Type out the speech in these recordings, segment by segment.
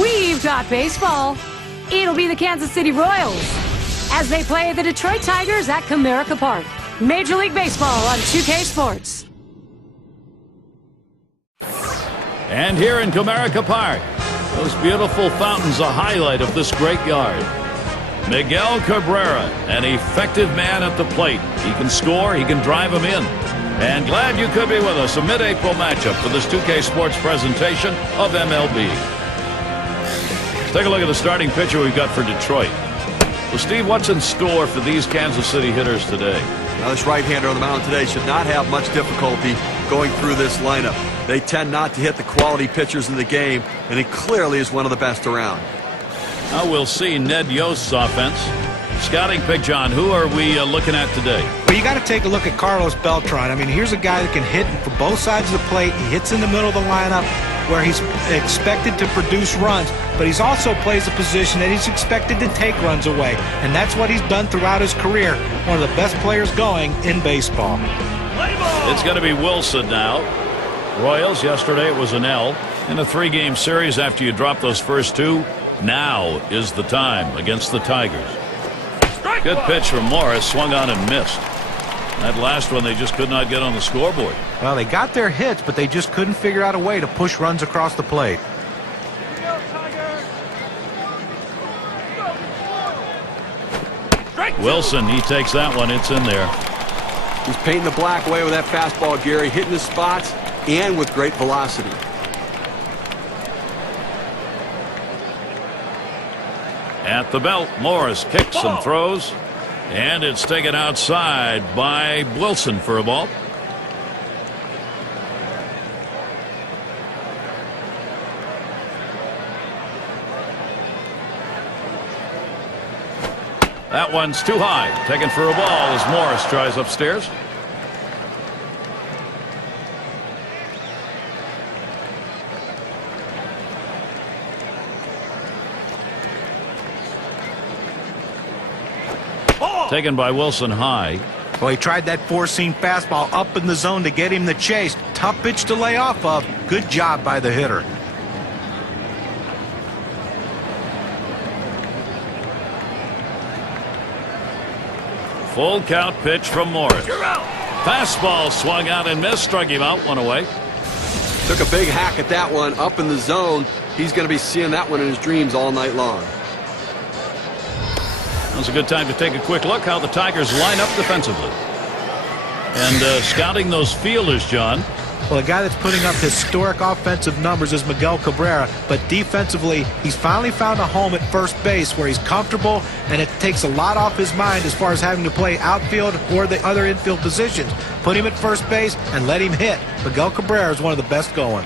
We've got baseball. It'll be the Kansas City Royals as they play the Detroit Tigers at Comerica Park. Major League Baseball on 2K Sports. And here in Comerica Park, those beautiful fountains, a highlight of this great yard. Miguel Cabrera, an effective man at the plate. He can score, he can drive them in. And glad you could be with us. A mid-April matchup for this 2K Sports presentation of MLB. Let's take a look at the starting pitcher we've got for Detroit. Well, Steve, what's in store for these Kansas City hitters today? Now, this right-hander on the mound today should not have much difficulty going through this lineup. They tend not to hit the quality pitchers in the game, and he clearly is one of the best around. Now we'll see Ned Yost's offense. Scouting pick, John, who are we looking at today? Well, you got to take a look at Carlos Beltran. I mean, here's a guy that can hit from both sides of the plate. He hits in the middle of the lineup where he's expected to produce runs, but he's also plays a position that he's expected to take runs away, and that's what he's done throughout his career. One of the best players going in baseball. It's going to be Wilson now. Royals, yesterday it was an L. In a 3-game series after you drop those first 2, now is the time against the Tigers. Good pitch from Morris, swung on and missed. That last one they just could not get on the scoreboard. Well, they got their hits, but they just couldn't figure out a way to push runs across the plate. Wilson, he takes that one. It's in there. He's painting the black away with that fastball, Gary, hitting the spots and with great velocity. At the belt, Morris kicks and throws, and it's taken outside by Wilson for a ball. That one's too high. Taken for a ball as Morris tries upstairs. Taken by Wilson high. Well, he tried that four-seam fastball up in the zone to get him the chase. Tough pitch to lay off of. Good job by the hitter. Full count pitch from Morris. Fastball swung out and missed. Struck him out. One away. Took a big hack at that one up in the zone. He's going to be seeing that one in his dreams all night long. Now's a good time to take a quick look how the Tigers line up defensively. And scouting those fielders, John. Well, a guy that's putting up historic offensive numbers is Miguel Cabrera, but defensively, he's finally found a home at first base where he's comfortable, and it takes a lot off his mind as far as having to play outfield or the other infield positions. Put him at first base and let him hit. Miguel Cabrera is one of the best going.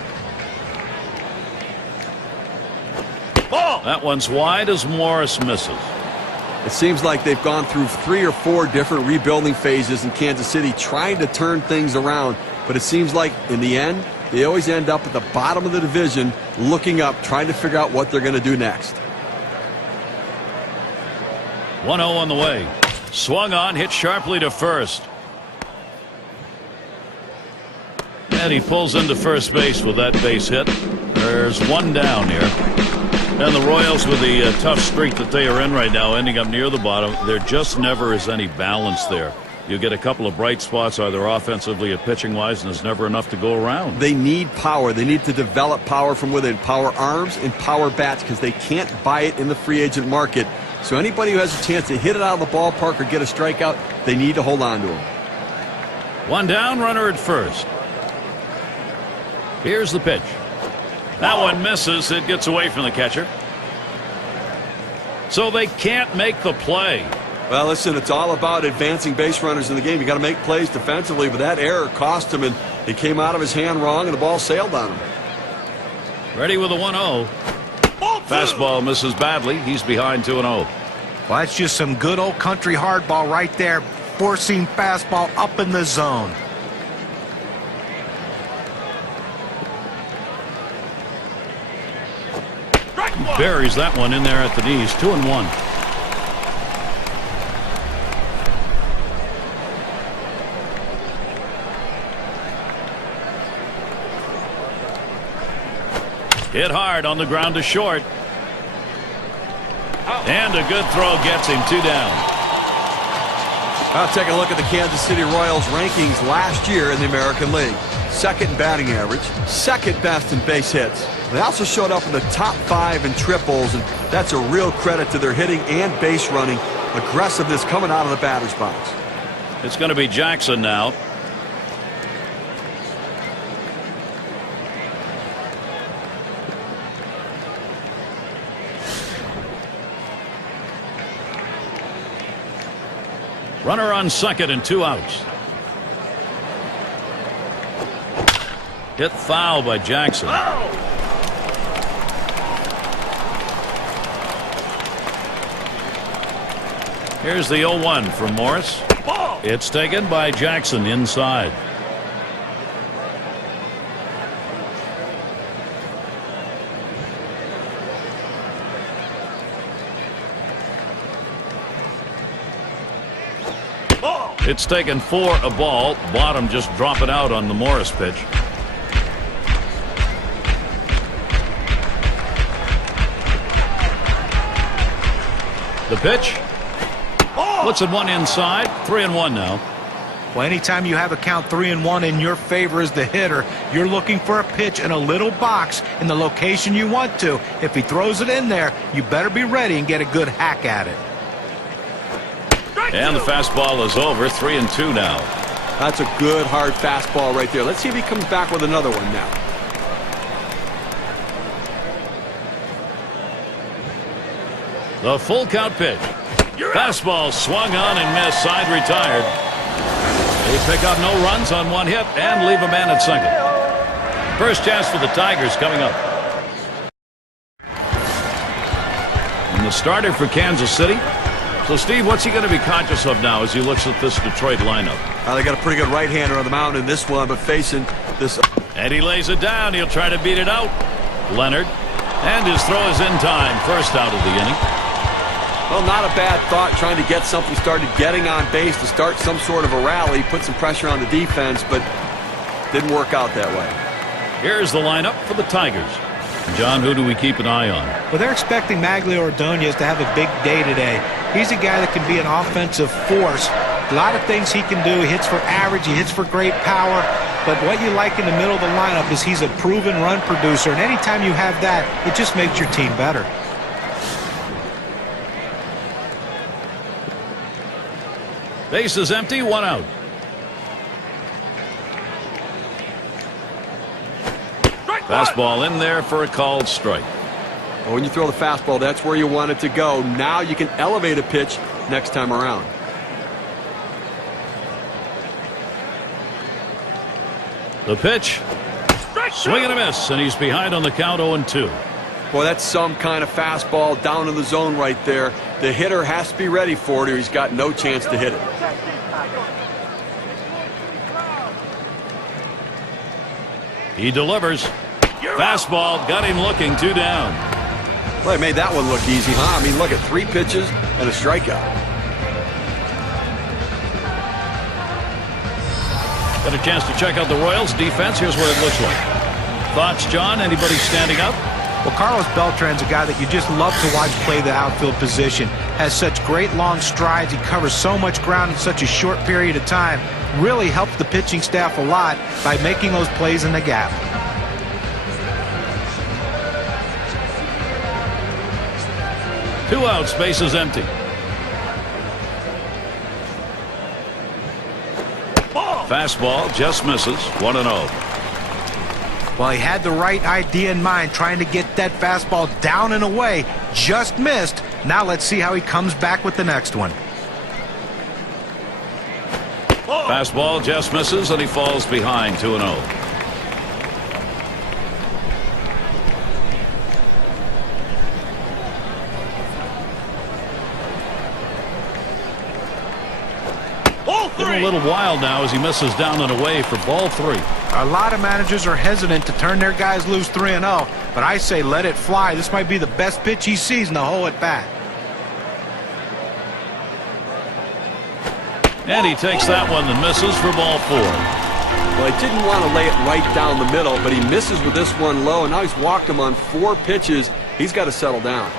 Ball. That one's wide as Morris misses. It seems like they've gone through 3 or 4 different rebuilding phases in Kansas City trying to turn things around. But it seems like in the end, they always end up at the bottom of the division looking up, trying to figure out what they're going to do next. 1-0 on the way. Swung on, hit sharply to first. And he pulls into first base with that base hit. There's one down here. And the Royals, with the tough streak that they are in right now, ending up near the bottom, there just never is any balance there. You get a couple of bright spots either offensively or pitching-wise, and there's never enough to go around. They need power. They need to develop power from within, power arms and power bats, because they can't buy it in the free agent market. So anybody who has a chance to hit it out of the ballpark or get a strikeout, they need to hold on to him. One down, runner at first. Here's the pitch. That one misses. It gets away from the catcher. So they can't make the play. Well, listen, it's all about advancing base runners in the game. You got to make plays defensively, but that error cost him, and it came out of his hand wrong, and the ball sailed on him. Ready with a 1-0. Fastball misses badly. He's behind 2-0. Well, that's just some good old country hardball right there. Four-seam fastball up in the zone. Buries that one in there at the knees. 2-1. Hit hard on the ground to short. And a good throw gets him 2 down. I'll take a look at the Kansas City Royals rankings last year in the American League. Second in batting average, second best in base hits. They also showed up in the top 5 in triples, and that's a real credit to their hitting and base running aggressiveness coming out of the batter's box. It's going to be Jackson now. Runner on second and 2 outs. Hit foul by Jackson. Here's the 0-1 from Morris. It's taken by Jackson inside. It's taken for a ball. Bottom just drop it out on the Morris pitch. The pitch. Puts it 1 inside. 3-1 now. Well, anytime you have a count 3-1 in your favor as the hitter, you're looking for a pitch in a little box in the location you want to. If he throws it in there, you better be ready and get a good hack at it. And the fastball is over. 3-2 now. That's a good hard fastball right there. Let's see if he comes back with another one now. The full count pitch. Fastball swung on and missed. Side retired. They pick up no runs on 1 hit and leave a man at second. First chance for the Tigers coming up. And the starter for Kansas City. So, Steve, what's he going to be conscious of now as he looks at this Detroit lineup? They got a pretty good right-hander on the mound in this one, but facing this. And he lays it down. He'll try to beat it out. Leonard. And his throw is in time. First out of the inning. Well, not a bad thought, trying to get something started, getting on base to start some sort of a rally, put some pressure on the defense, but didn't work out that way. Here's the lineup for the Tigers. John, who do we keep an eye on? Well, they're expecting Magglio Ordonez to have a big day today. He's a guy that can be an offensive force. A lot of things he can do. He hits for average. He hits for great power. But what you like in the middle of the lineup is he's a proven run producer. And anytime you have that, it just makes your team better. Base is empty. 1 out. Fastball in there for a called strike. Well, when you throw the fastball, that's where you want it to go. Now you can elevate a pitch next time around. The pitch. Swing and a miss, and he's behind on the count. 0-2. Boy, that's some kind of fastball down in the zone right there. The hitter has to be ready for it, or he's got no chance to hit it. He delivers. Fastball got him looking. 2 down. Well, he made that one look easy, huh? I mean, look at 3 pitches and a strikeout. Got a chance to check out the Royals defense. Here's what it looks like. Thoughts, John? Anybody standing up? Well, Carlos Beltran's a guy that you just love to watch play the outfield position. Has such great long strides. He covers so much ground in such a short period of time. Really helps the pitching staff a lot by making those plays in the gap. Two outs, base is empty. Fastball just misses. 1-0. Well, he had the right idea in mind, trying to get that fastball down and away. Just missed. Now let's see how he comes back with the next one. Fastball just misses, and he falls behind. 2-0. A little wild now as he misses down and away for ball 3. A lot of managers are hesitant to turn their guys loose 3-0, but I say let it fly. This might be the best pitch he sees in the whole at bat. And he takes that one and misses for ball 4. Well, he didn't want to lay it right down the middle, but he misses with this one low, and now he's walked him on 4 pitches. He's got to settle down.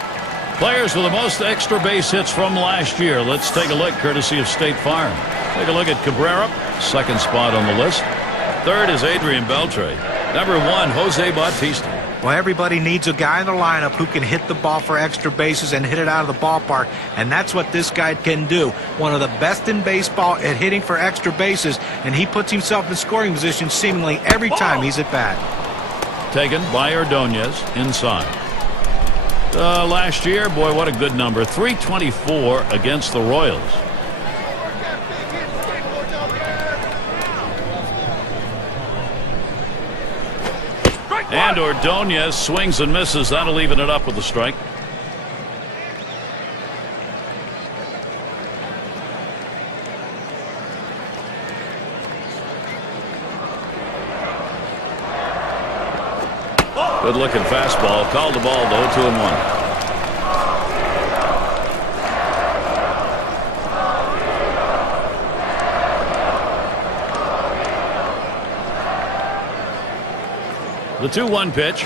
Players with the most extra base hits from last year. Let's take a look, courtesy of State Farm. Take a look at Cabrera, second spot on the list. Third is Adrian Beltre. Number 1, Jose Bautista. Well, everybody needs a guy in the lineup who can hit the ball for extra bases and hit it out of the ballpark, and that's what this guy can do. One of the best in baseball at hitting for extra bases, and he puts himself in scoring position seemingly every time he's at bat. Taken by Ordonez inside. Last year, boy, what a good number. 324 against the Royals. And Ordonez swings and misses. That'll even it up with a strike. Good looking fastball. Called the ball though. 2-1. The 2-1 pitch.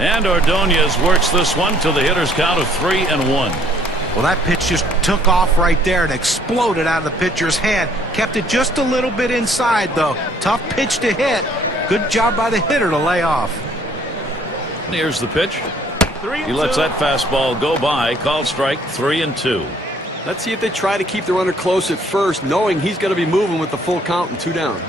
And Ordonez works this one to the hitter's count of 3-1. Well, that pitch just took off right there and exploded out of the pitcher's hand. Kept it just a little bit inside, though. Tough pitch to hit. Good job by the hitter to lay off. Here's the pitch. He lets that fastball go by. Called strike. 3-2. Let's see if they try to keep the runner close at first, knowing he's going to be moving with the full count and 2 down.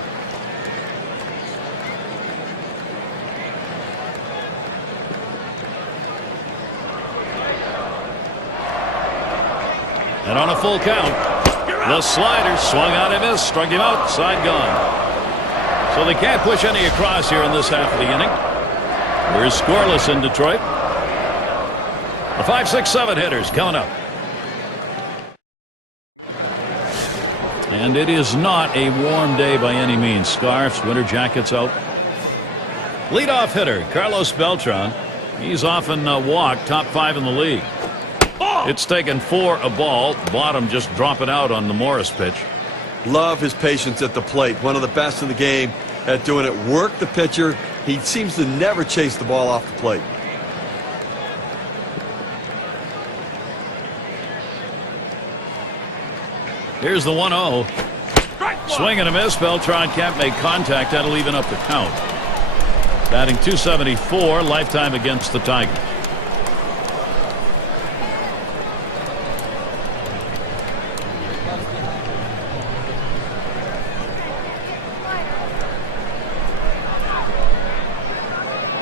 And on a full count, the slider swung out and missed, struck him out, side gone. So they can't push any across here in this half of the inning. We're scoreless in Detroit. The 5, 6, 7 hitters coming up. And it is not a warm day by any means. Scarves, winter jackets out. Leadoff hitter, Carlos Beltran. He's often walked, top 5 in the league. It's taken 4 a ball. Bottom just dropping out on the Morris pitch. Love his patience at the plate. One of the best in the game at doing it. Work the pitcher. He seems to never chase the ball off the plate. Here's the 1-0. Swing and a miss. Beltran can't make contact. That'll even up the count. Batting .274, lifetime against the Tigers.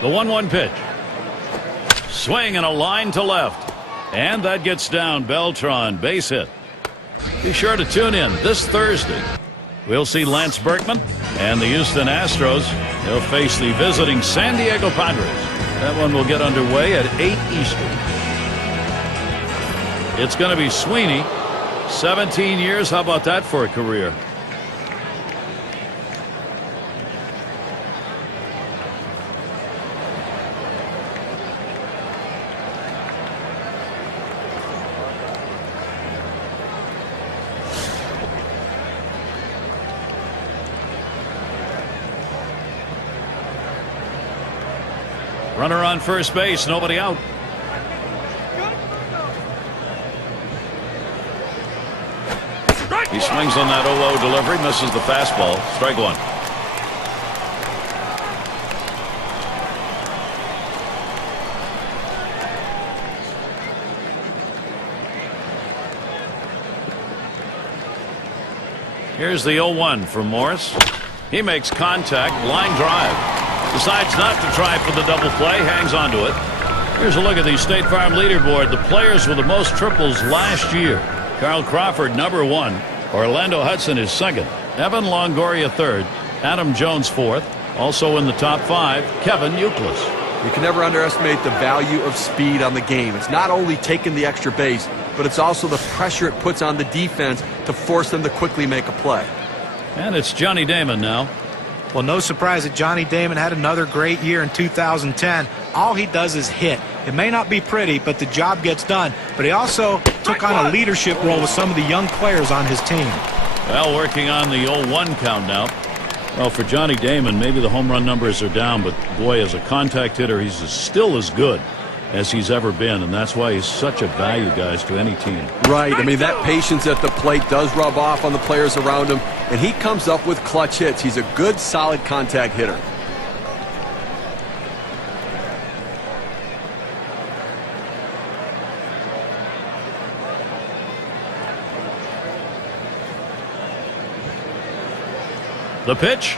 The 1-1 pitch. Swing and a line to left. And that gets down. Beltran, base hit. Be sure to tune in this Thursday. We'll see Lance Berkman and the Houston Astros. They'll face the visiting San Diego Padres. That one will get underway at 8 Eastern. It's going to be Sweeney. 17 years. How about that for a career? Runner on first base, nobody out. He swings on that 0-0 delivery, misses the fastball. Strike 1. Here's the 0-1 from Morris. He makes contact, line drive. Decides not to try for the double play, hangs onto it. Here's a look at the State Farm leaderboard. The players with the most triples last year. Carl Crawford, number 1. Orlando Hudson is 2nd. Evan Longoria 3rd. Adam Jones 4th. Also in the top 5, Kevin Youkilis. You can never underestimate the value of speed on the game. It's not only taking the extra base, but it's also the pressure it puts on the defense to force them to quickly make a play. And it's Johnny Damon now. Well, no surprise that Johnny Damon had another great year in 2010. All he does is hit. It may not be pretty, but the job gets done. But he also took on a leadership role with some of the young players on his team. Well, working on the 0-1 count now. Well, for Johnny Damon, maybe the home run numbers are down, but boy, as a contact hitter, he's still as good as he's ever been, and that's why he's such a value, guys, to any team. Right. I mean, that patience at the plate does rub off on the players around him, and he comes up with clutch hits. He's a good, solid contact hitter. The pitch.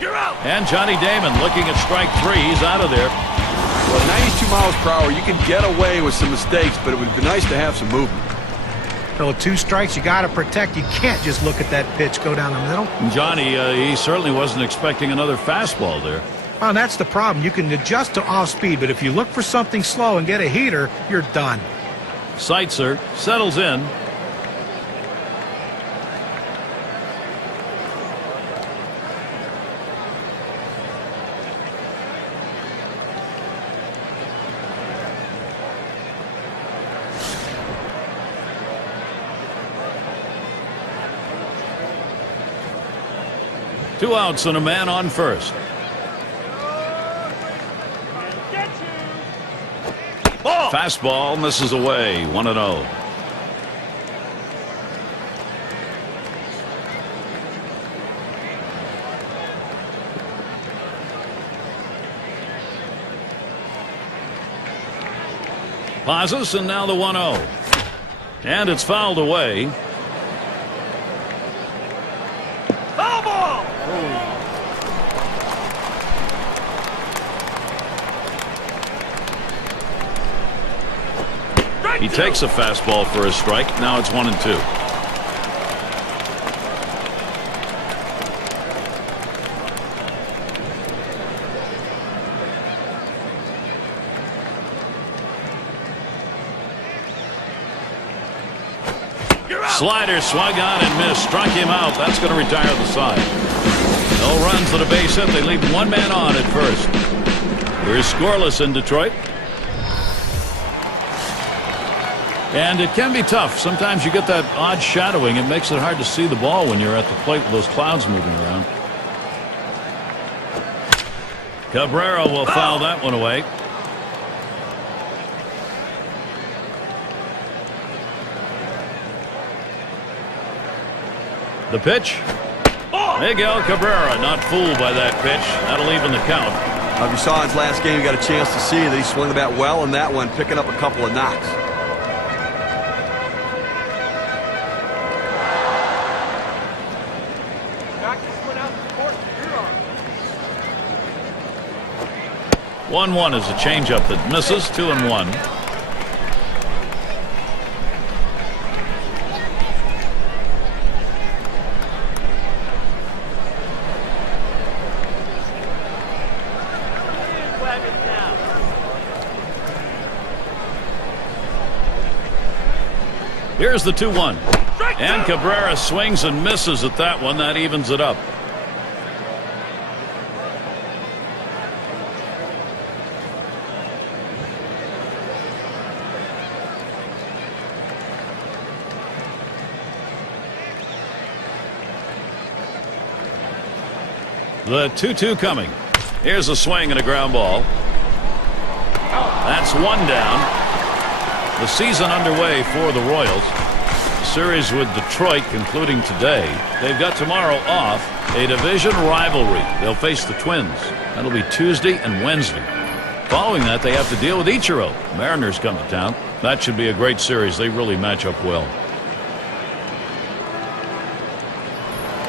You're out. And Johnny Damon looking at strike 3. He's out of there. Well, 92 miles per hour, you can get away with some mistakes, but it would be nice to have some movement. So 2 strikes, you got to protect. You can't just look at that pitch go down the middle. Johnny, he certainly wasn't expecting another fastball there. Oh, and that's the problem. You can adjust to off speed, but if you look for something slow and get a heater, you're done. Seitzer settles in. Two outs and a man on first. Ball. Fastball misses away. 1-0. Pauses, and now the 1-0. And it's fouled away. He takes a fastball for a strike. Now it's 1-2. Slider swung on and missed. Struck him out. That's going to retire the side. No runs to the base hit. They leave one man on at first. We're scoreless in Detroit. And it can be tough. Sometimes you get that odd shadowing. It makes it hard to see the ball when you're at the plate with those clouds moving around. Cabrera will foul that one away. The pitch. Miguel Cabrera not fooled by that pitch. That'll even the count. If you saw his last game, you got a chance to see that he swung the bat well in that one, picking up a couple of knocks. One is a changeup that misses. 2-1. Here's the 2-1. And Cabrera swings and misses at that one. That evens it up. The 2-2 coming. Here's a swing and a ground ball. That's one down. The season underway for the Royals. The series with Detroit concluding today. They've got tomorrow off, a division rivalry. They'll face the Twins. That'll be Tuesday and Wednesday. Following that, they have to deal with Ichiro. Mariners come to town. That should be a great series. They really match up well.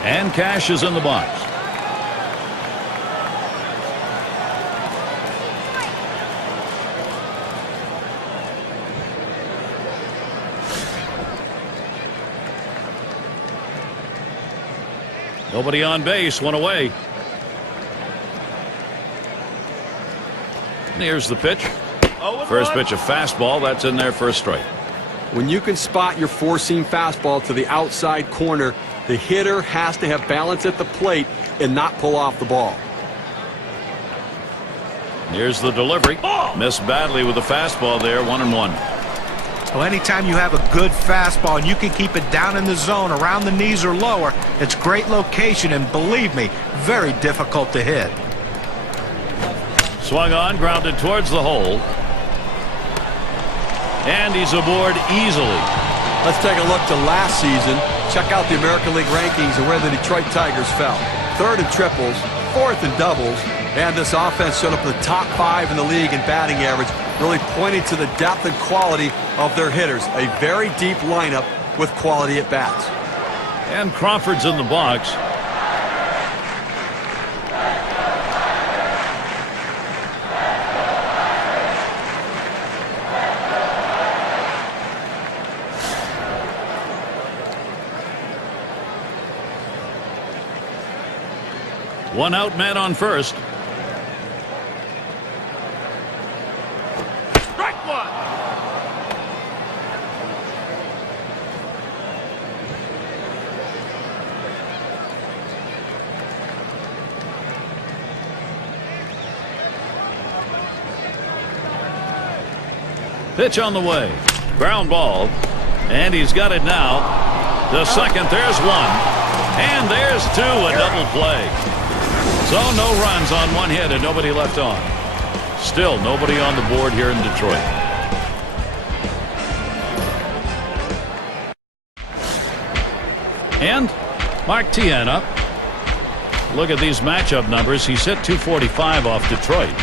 And Cash is in the box. Nobody on base, one away. Here's the pitch. First pitch, a fastball. That's in there for a strike. When you can spot your four-seam fastball to the outside corner, the hitter has to have balance at the plate and not pull off the ball. Here's the delivery. Missed badly with the fastball there. 1-1. Well, anytime you have a good fastball and you can keep it down in the zone around the knees or lower, it's great location and, believe me, very difficult to hit. Swung on, grounded towards the hole. And he's aboard easily. Let's take a look to last season. Check out the American League rankings and where the Detroit Tigers fell. 3rd in triples, 4th in doubles, and this offense showed up in the top 5 in the league in batting average, really pointing to the depth and quality of their hitters. A very deep lineup with quality at bats. And Crawford's in the box. One out, man on first. Strike one. Pitch on the way. Ground ball. And he's got it now. The second, there's one. And there's two, a double play. So no runs on one hit and nobody left on. Still nobody on the board here in Detroit. And Mark Tien up. Look at these matchup numbers. He's hit 245 off Detroit.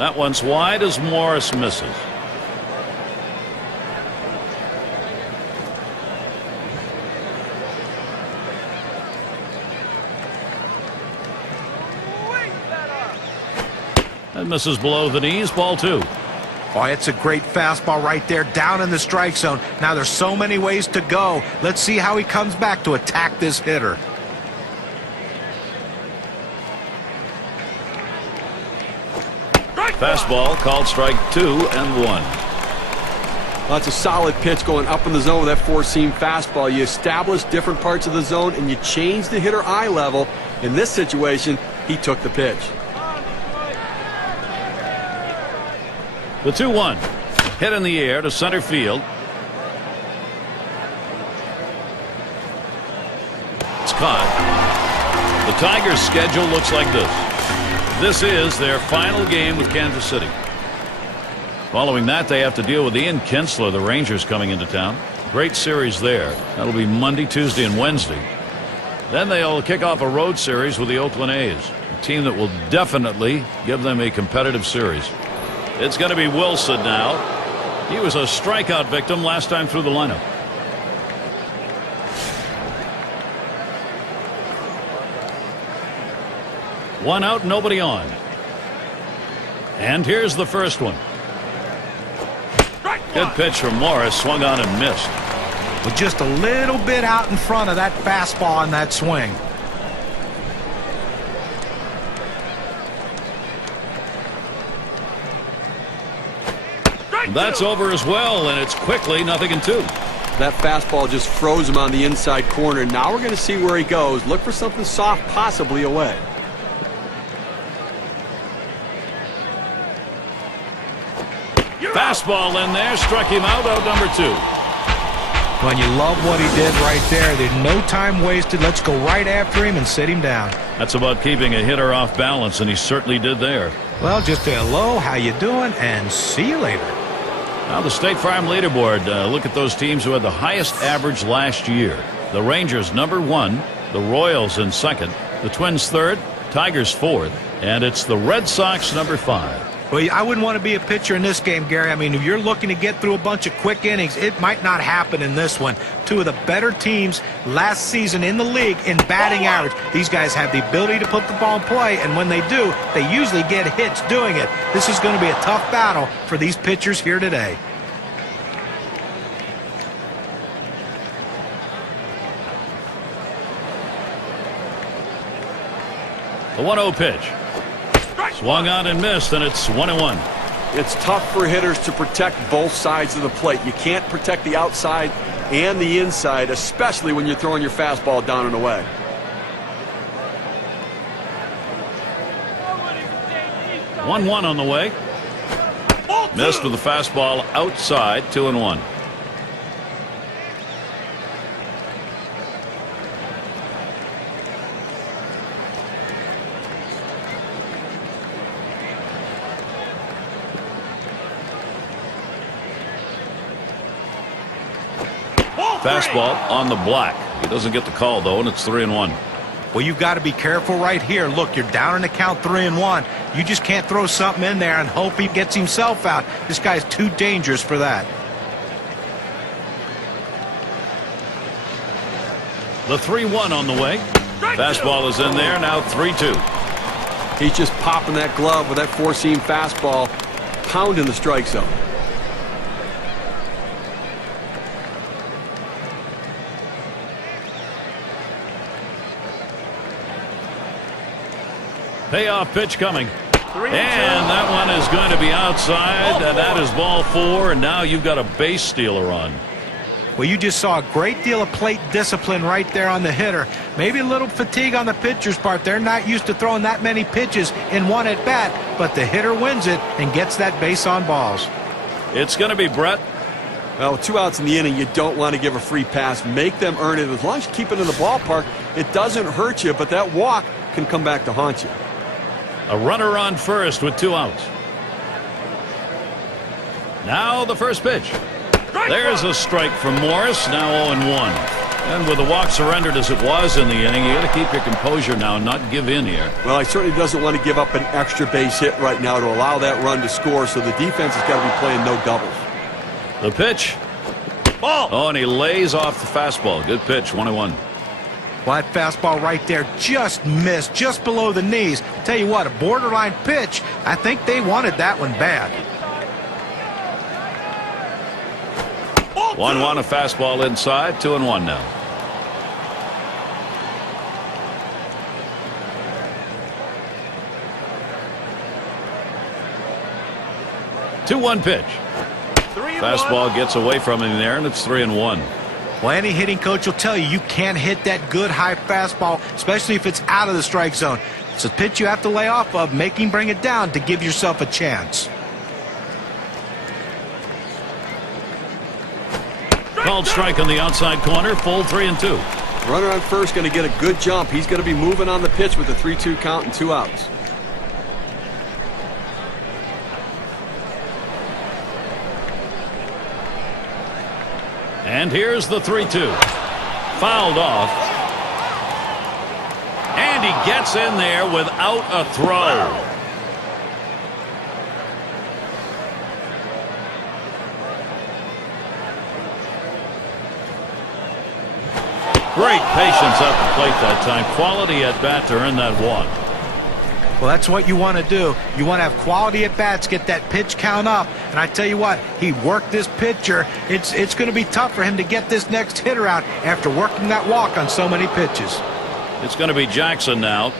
That one's wide as Morris misses. And misses below the knees, ball 2. Oh, it's a great fastball right there, down in the strike zone. Now there's so many ways to go. Let's see how he comes back to attack this hitter. Fastball called strike 2 and 1. That's a solid pitch going up in the zone with that four-seam fastball. You establish different parts of the zone and you change the hitter eye level. In this situation, he took the pitch. The 2-1. Hit in the air to center field. It's caught. The Tigers' schedule looks like this. This is their final game with Kansas City. Following that, they have to deal with Ian Kinsler, the Rangers, coming into town. Great series there. That'll be Monday, Tuesday, and Wednesday. Then they'll kick off a road series with the Oakland A's, a team that will definitely give them a competitive series. It's going to be Wilson now. He was a strikeout victim last time through the lineup. One out, nobody on. And here's the first one. Good pitch from Morris, swung on and missed. With just a little bit out in front of that fastball on that swing. That's over as well, and it's quickly 0-2. That fastball just froze him on the inside corner. Now we're going to see where he goes. Look for something soft, possibly away. Fastball in there, struck him out number 2. When you love what he did right there, there's no time wasted. Let's go right after him and sit him down. That's about keeping a hitter off balance, and he certainly did there. Well, just a hello, how you doing, and see you later. Now the State Farm leaderboard. Look at those teams who had the highest average last year. The Rangers number 1, the Royals in 2nd, the Twins 3rd, Tigers 4th, and it's the Red Sox number 5. Well, I wouldn't want to be a pitcher in this game, Gary. I mean, if you're looking to get through a bunch of quick innings, it might not happen in this one. Two of the better teams last season in the league in batting average. These guys have the ability to put the ball in play, and when they do, they usually get hits doing it. This is going to be a tough battle for these pitchers here today. The 1-0 pitch. Swung on and missed, and it's 1-1. It's tough for hitters to protect both sides of the plate. You can't protect the outside and the inside, especially when you're throwing your fastball down and away. One on the way. Missed with the fastball outside, 2-1. Fastball on the block. He doesn't get the call, though, and it's 3-1. Well, you've got to be careful right here. Look, you're down in the count 3-1. You just can't throw something in there and hope he gets himself out. This guy's too dangerous for that. The 3-1 on the way. Fastball is in there, now 3-2. He's just popping that glove with that four-seam fastball, pounding the strike zone. Payoff pitch coming. And that one is going to be outside, and that is ball 4, and now you've got a base stealer on. Well, you just saw a great deal of plate discipline right there on the hitter. Maybe a little fatigue on the pitcher's part. They're not used to throwing that many pitches in one at bat, but the hitter wins it and gets that base on balls. It's going to be Brett. Well, with 2 outs in the inning, you don't want to give a free pass. Make them earn it. As long as you keep it in the ballpark, it doesn't hurt you, but that walk can come back to haunt you. A runner on first with 2 outs. Now the first pitch. There's a strike from Morris, now 0-1. And with the walk surrendered as it was in the inning, you got to keep your composure now and not give in here. Well, he certainly doesn't want to give up an extra base hit right now to allow that run to score, so the defense has got to be playing no doubles. The pitch. Ball. Oh, and he lays off the fastball. Good pitch, 1-1. Well, that fastball right there just missed, just below the knees. Tell you what, a borderline pitch. I think they wanted that one bad. 1-1, a fastball inside, 2-1 now. Two-one pitch. Fastball gets away from him there, and it's 3-1. Well, any hitting coach will tell you you can't hit that good high fastball, especially if it's out of the strike zone. It's a pitch you have to lay off of, make him bring it down to give yourself a chance. Called strike on the outside corner, full 3-2. Runner on first going to get a good jump. He's going to be moving on the pitch with a 3-2 count and 2 outs. And here's the 3-2. Fouled off. And he gets in there without a throw. Great patience at the plate that time. Quality at bat to earn that walk. Well, that's what you want to do. You want to have quality at bats, get that pitch count up. And I tell you what, he worked this pitcher. It's going to be tough for him to get this next hitter out after working that walk on so many pitches. It's going to be Jackson now.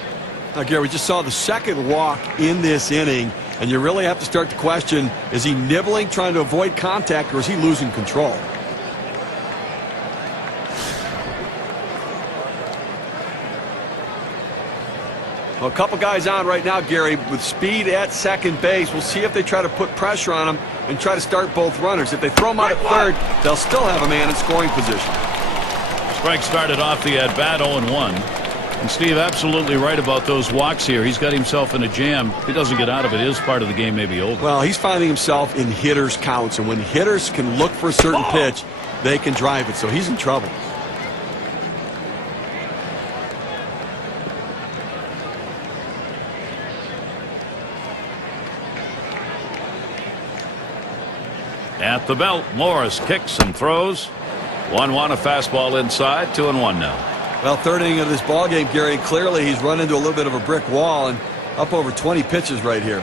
Now, Gary, we just saw the second walk in this inning, and you really have to start to question, is he nibbling, trying to avoid contact, or is he losing control? Well, a couple guys on right now, Gary, with speed at second base. We'll see if they try to put pressure on him and try to start both runners. If they throw him out at third, they'll still have a man in scoring position. Strike started off the at-bat 0-1. And Steve, absolutely right about those walks here. He's got himself in a jam. If he doesn't get out of it, his part of the game may be over. Well, he's finding himself in hitters' counts, and when hitters can look for a certain pitch, they can drive it, so he's in trouble. At the belt, Morris kicks and throws. 1-1, a fastball inside, 2-1 now. Well, third inning of this ball game, Gary, clearly he's run into a little bit of a brick wall and up over 20 pitches right here.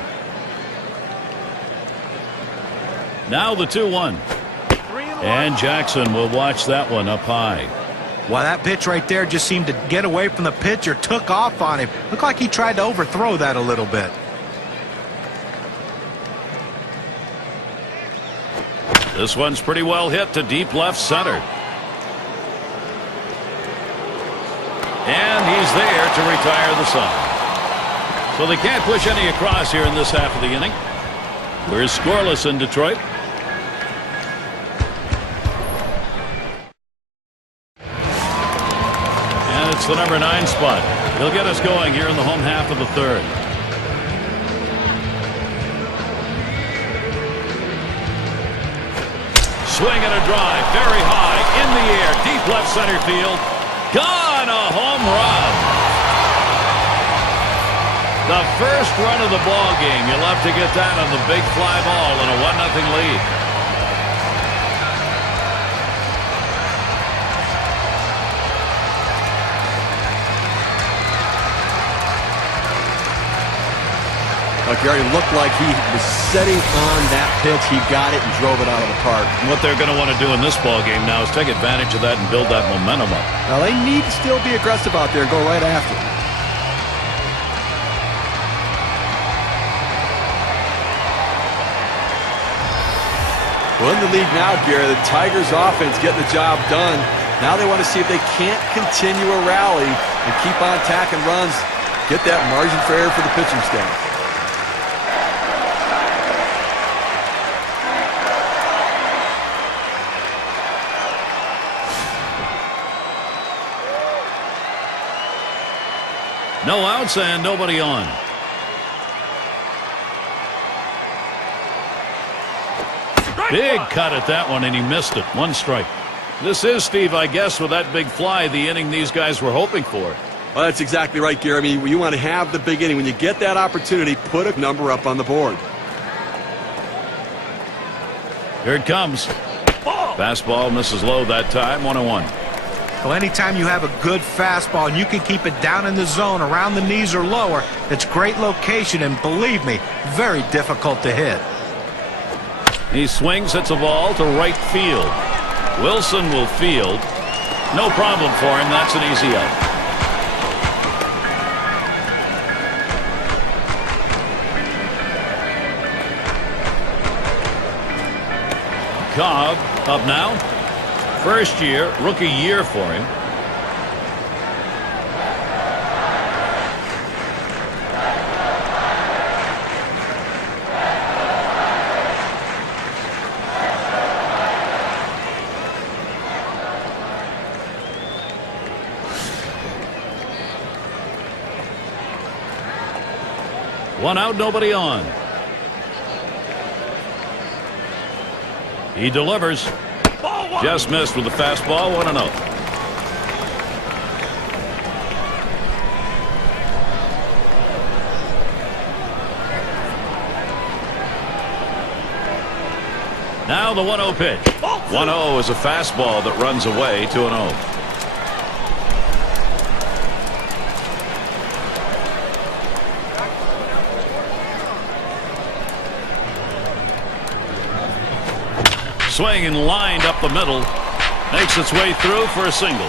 Now the 2-1. And Jackson will watch that one up high. Well, that pitch right there just seemed to get away from the pitcher, took off on him. Looked like he tried to overthrow that a little bit. This one's pretty well hit to deep left center. And he's there to retire the side. So they can't push any across here in this half of the inning. We're scoreless in Detroit. And it's the number 9 spot. He'll get us going here in the home half of the third. Swing and a drive, very high, in the air, deep left center field. Gone, a home run. The first run of the ball game. You'll have to get that on the big fly ball in a 1-0 lead. Gary looked like he was setting on that pitch. He got it and drove it out of the park. And what they're going to want to do in this ball game now is take advantage of that and build that momentum up. Now they need to still be aggressive out there and go right after it. Well, in the lead now, Gary, the Tigers offense getting the job done. Now they want to see if they can't continue a rally and keep on tacking runs, get that margin for error for the pitching staff. No outs and nobody on. Big cut at that one, and he missed it. 1 strike. This is, Steve, I guess, with that big fly, the inning these guys were hoping for. Well, that's exactly right, Gary. I mean, you want to have the big inning. When you get that opportunity, put a number up on the board. Here it comes. Fastball misses low that time. 1-1. Well, anytime you have a good fastball and you can keep it down in the zone around the knees or lower, it's great location and, believe me, very difficult to hit. He swings, hits a ball to right field. Wilson will field. No problem for him. That's an easy out. Cobb up now. First year, rookie year for him. One out, nobody on. He delivers. Just missed with the fastball. 1-0. Now the 1-0 pitch. 1-0 is a fastball that runs away. 2-0. Swing and lined up the middle. Makes its way through for a single.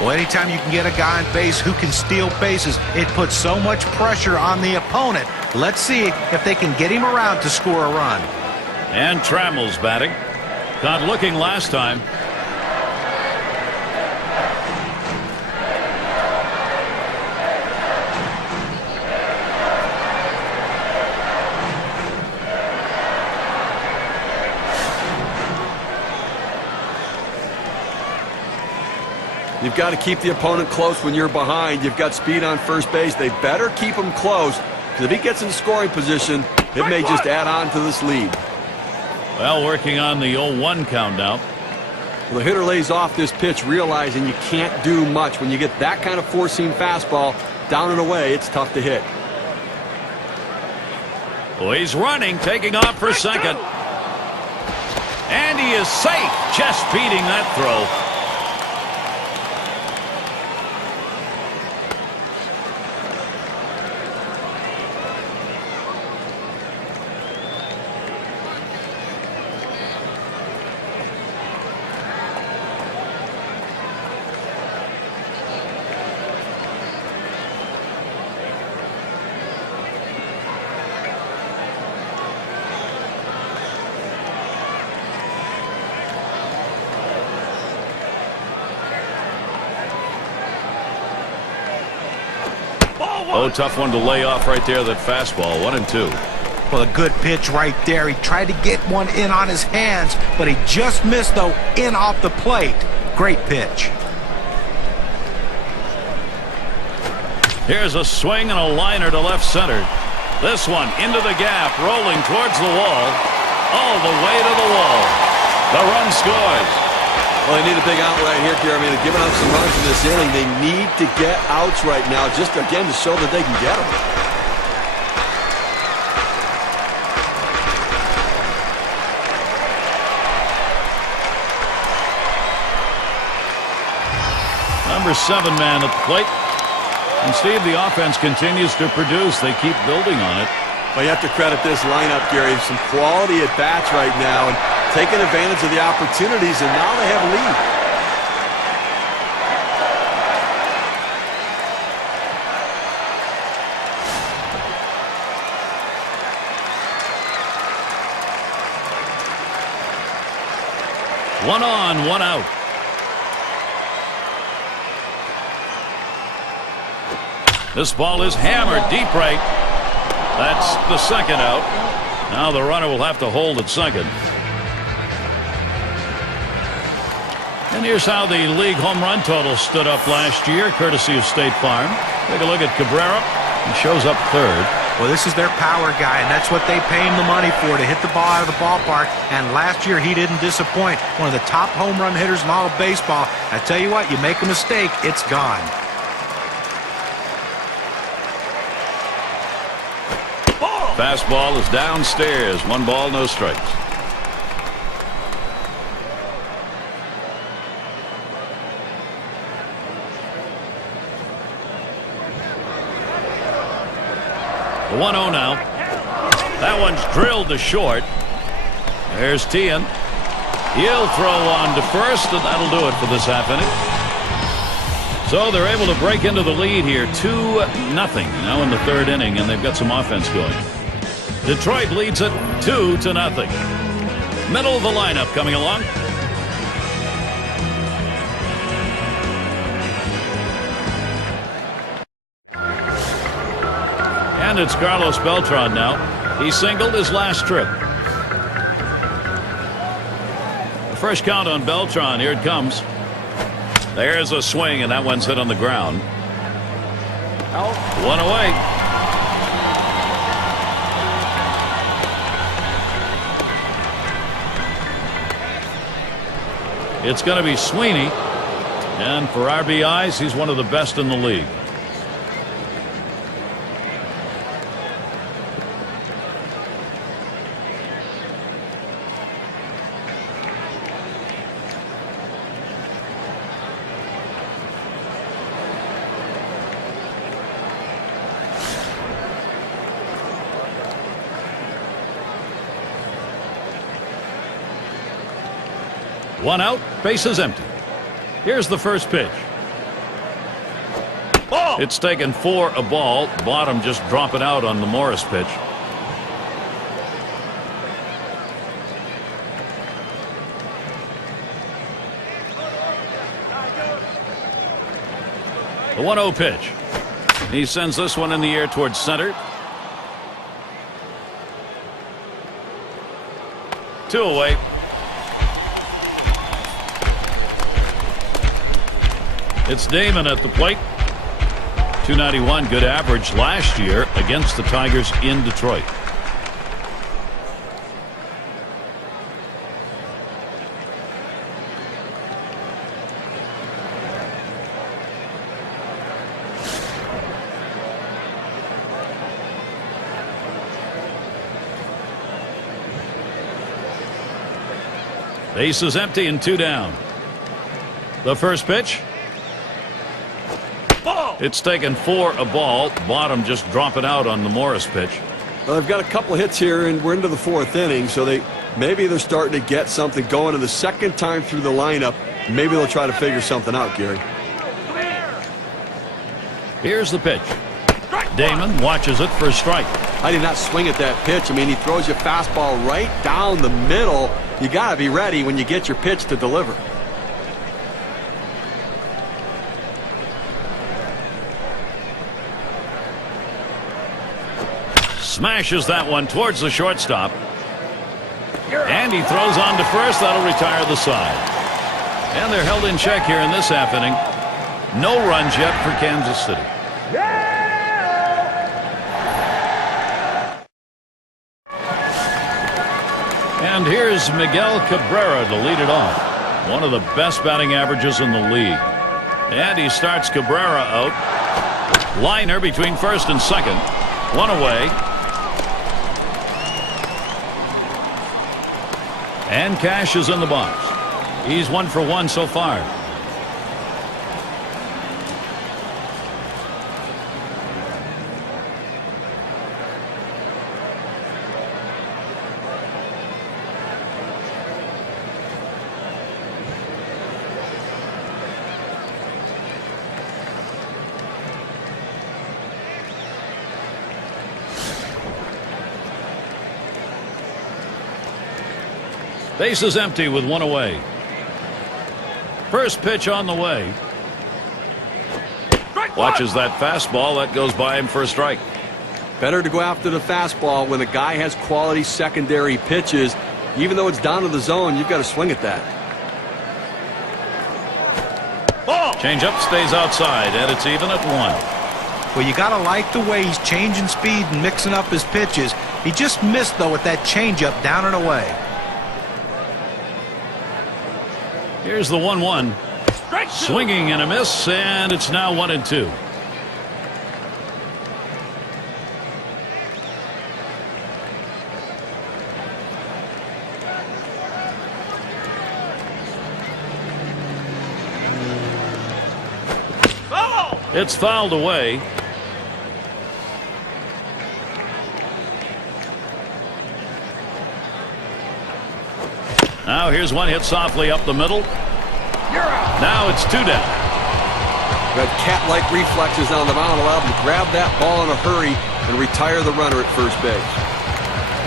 Well, anytime you can get a guy on base who can steal bases, it puts so much pressure on the opponent. Let's see if they can get him around to score a run. And Trammell's batting. Got looking last time. You've got to keep the opponent close when you're behind. You've got speed on first base. They better keep him close, because if he gets in scoring position, it may just add on to this lead. Well, working on the 0-1 count now. Well, the hitter lays off this pitch, realizing you can't do much. When you get that kind of four-seam fastball down and away, it's tough to hit. Oh, he's running, taking off for second. And he is safe, just beating that throw. Oh, tough one to lay off right there, that fastball. 1-2. Well, a good pitch right there. He tried to get one in on his hands, but he just missed, though, in off the plate. Great pitch. Here's a swing and a liner to left center. This one into the gap, rolling towards the wall, all the way to the wall. The run scores. Well, they need a big out right here, Gary. I mean, they're giving up some runs in this inning. They need to get outs right now, just again to show that they can get them. Number 7 man at the plate. And Steve, the offense continues to produce. They keep building on it. Well, you have to credit this lineup, Gary. Some quality at bats right now and taking advantage of the opportunities, and now they have a lead. One on, one out. This ball is hammered deep right. That's the second out. Now the runner will have to hold at second. And here's how the league home run total stood up last year, courtesy of State Farm. Take a look at Cabrera. He shows up third. Well, this is their power guy, and that's what they pay him the money for, to hit the ball out of the ballpark. And last year, he didn't disappoint. One of the top home run hitters in all of baseball. I tell you what, you make a mistake, it's gone. Fastball is downstairs. 1 ball, no strikes. The 1-0 now. That one's drilled to short. There's Tian. He'll throw on to first, and that'll do it for this half inning. So they're able to break into the lead here, 2-0 now in the third inning, and they've got some offense going. Detroit leads it 2-0. Middle of the lineup coming along. And it's Carlos Beltran now. He singled his last trip. The first count on Beltran. Here it comes. There's a swing, and that one's hit on the ground. Out. 1 away. It's going to be Sweeney, and for RBIs, he's one of the best in the league. One out, bases empty. Here's the first pitch. Ball. It's taken for a ball. Bottom just dropping out on the Morris pitch. The 1-0 pitch. He sends this one in the air towards center. 2 away. It's Damon at the plate. .291, good average last year against the Tigers in Detroit. Base is empty and 2 down. The first pitch. It's taken for a ball. Bottom just dropping out on the Morris pitch. Well, they've got a couple of hits here, and we're into the 4th inning, so maybe they're starting to get something going. And the second time through the lineup, maybe they'll try to figure something out, Gary. Here's the pitch. Damon watches it for a strike. I did not swing at that pitch. I mean, he throws your fastball right down the middle. You got to be ready when you get your pitch to deliver. Smashes that one towards the shortstop. And he throws on to first. That'll retire the side. And they're held in check here in this half inning. No runs yet for Kansas City. And here's Miguel Cabrera to lead it off. One of the best batting averages in the league. And he starts Cabrera out. Liner between first and second. One away. And Cash is in the box. He's 1 for 1 so far. Base is empty with 1 away. First pitch on the way. Watches that fastball. That goes by him for a strike. Better to go after the fastball when a guy has quality secondary pitches. Even though it's down to the zone, you've got to swing at that. Changeup stays outside, and it's even at 1. Well, you got to like the way he's changing speed and mixing up his pitches. He just missed, though, with that changeup down and away. Here's the 1-1. Swinging and a miss, and it's now 1-2. It's fouled away. Now here's one hit softly up the middle. Now it's 2 down. Got cat-like reflexes on the mound, allowed him to grab that ball in a hurry and retire the runner at first base.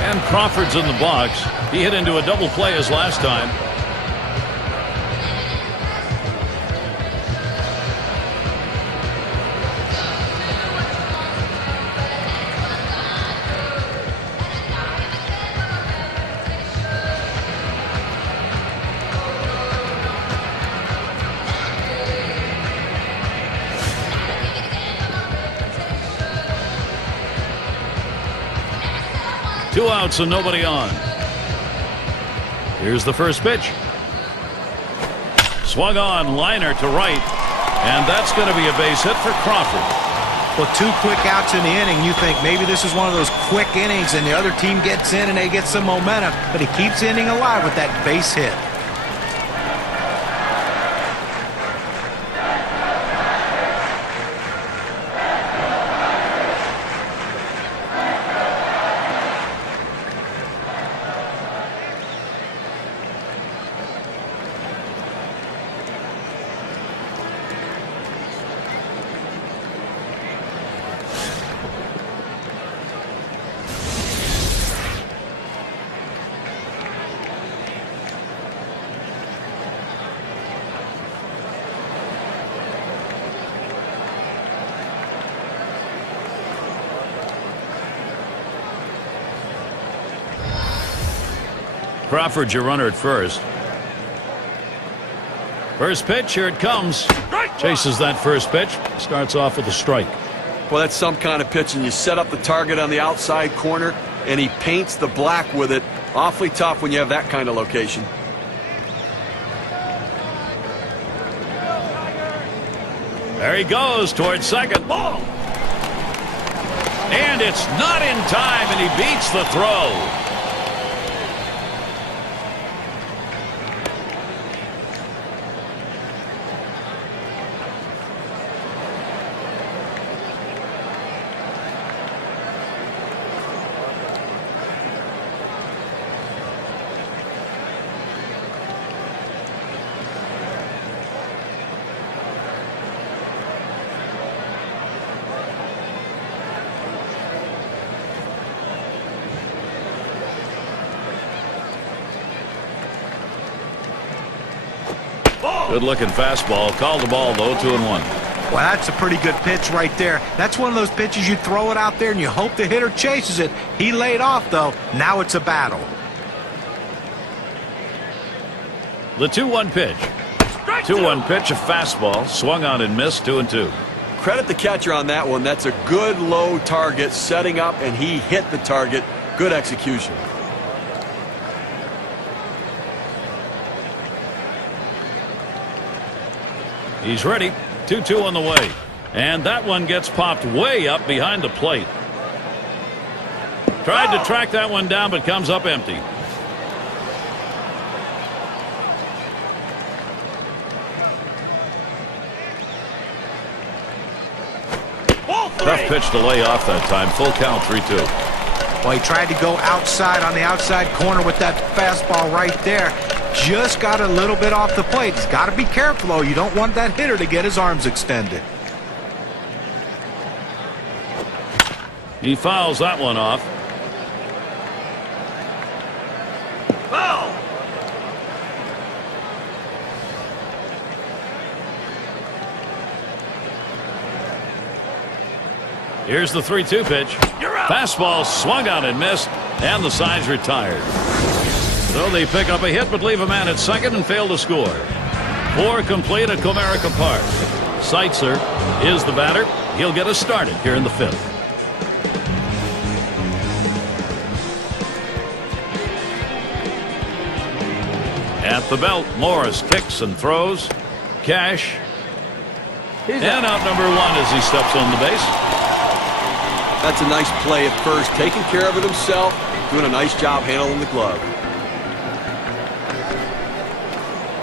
And Crawford's in the box. He hit into a double play his last time. Two outs and nobody on. Here's the first pitch. Swung on, liner to right, and that's going to be a base hit for Crawford. Well, 2 quick outs in the inning. You think maybe this is one of those quick innings and the other team gets in and they get some momentum, but he keeps the inning alive with that base hit. Crawford's your runner at first. First pitch, here it comes. Chases that first pitch. Starts off with a strike. Well, that's some kind of pitch, and you set up the target on the outside corner, and he paints the black with it. Awfully tough when you have that kind of location. There he goes towards second. Ball. And it's not in time, and he beats the throw. Good looking fastball. Called the ball though. 2-1. Well, that's a pretty good pitch right there. That's one of those pitches you throw it out there and you hope the hitter chases it. He laid off, though. Now it's a battle. The 2-1 pitch. 2-1 pitch, a fastball, swung on and missed, 2-2. Credit the catcher on that one. That's a good low target, setting up, and he hit the target. Good execution. He's ready. 2-2 on the way. And that one gets popped way up behind the plate. Tried to track that one down, but comes up empty. Tough pitch to lay off that time. Full count, 3-2. Well, he tried to go outside on the outside corner with that fastball right there. Just got a little bit off the plate. He's got to be careful, though. You don't want that hitter to get his arms extended. He fouls that one off. Foul! Here's the 3-2 pitch. Fastball swung on and missed, and the side's retired. So they pick up a hit but leave a man at second and fail to score. 4 complete at Comerica Park. Seitzer is the batter. He'll get us started here in the 5th. At the belt, Morris kicks and throws. Cash. And out number 1 as he steps on the base. That's a nice play at first, taking care of it himself, doing a nice job handling the glove.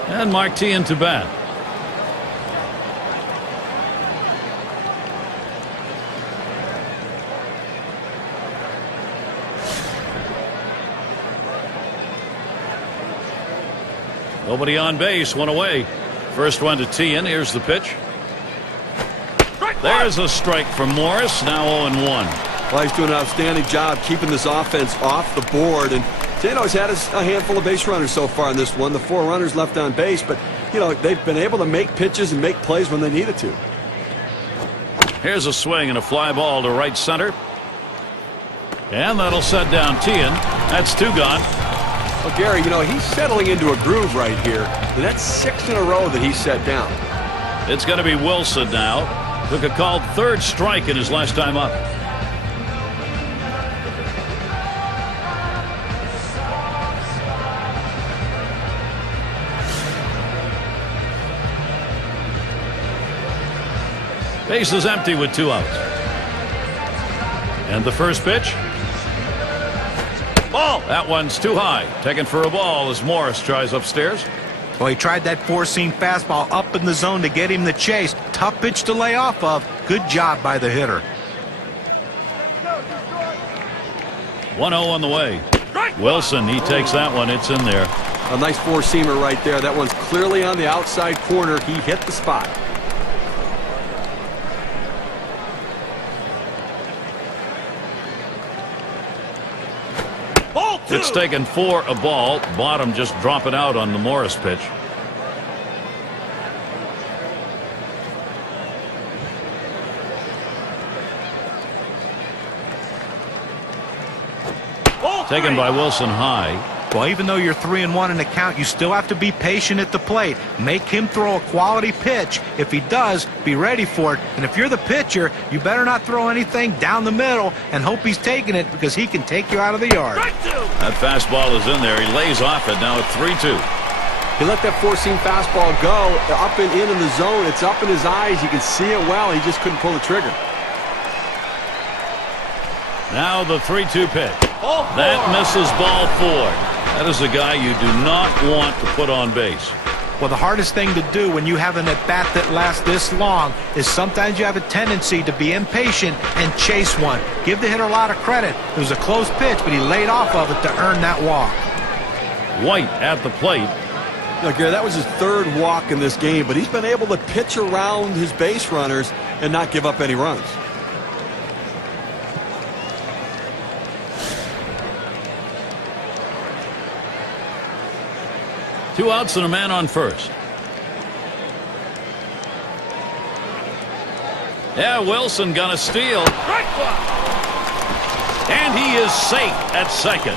And Martin to bat. Nobody on base, one away. First one to Tien. Here's the pitch. There's a strike from Morris. Now 0-1. Well, he's doing an outstanding job keeping this offense off the board. And Tano's had a handful of base runners so far in this one. The 4 runners left on base, but, you know, they've been able to make pitches and make plays when they needed to. Here's a swing and a fly ball to right center. And that'll set down Tien. That's 2 gone. Well, Gary, you know, he's settling into a groove right here. And that's 6 in a row that he's set down. It's going to be Wilson now. Took a called 3rd strike in his last time up. Base is empty with 2 outs. And the first pitch. Ball. That one's too high. Taken for a ball as Morris tries upstairs. Well, he tried that 4-seam fastball up in the zone to get him the chase. Tough pitch to lay off of. Good job by the hitter. 1-0 on the way. Wilson, he takes that one. It's in there. A nice 4-seamer right there. That one's clearly on the outside corner. He hit the spot. It's taken for a ball. Bottom just dropping out on the Morris pitch. Taken by Wilson high. Well, even though you're 3-1 in the count, you still have to be patient at the plate. Make him throw a quality pitch. If he does, be ready for it. And if you're the pitcher, you better not throw anything down the middle and hope he's taking it, because he can take you out of the yard. That fastball is in there. He lays off it. Now it's 3-2. He let that 4-seam fastball go up and in the zone. It's up in his eyes. You can see it well. He just couldn't pull the trigger. Now the 3-2 pitch. That misses ball 4. That is a guy you do not want to put on base. Well, the hardest thing to do when you have an at-bat that lasts this long is sometimes you have a tendency to be impatient and chase one. Give the hitter a lot of credit. It was a close pitch, but he laid off of it to earn that walk. White at the plate. Now, Gary, that was his 3rd walk in this game, but he's been able to pitch around his base runners and not give up any runs. Two outs and a man on first. Yeah, Wilson gonna steal. And he is safe at second.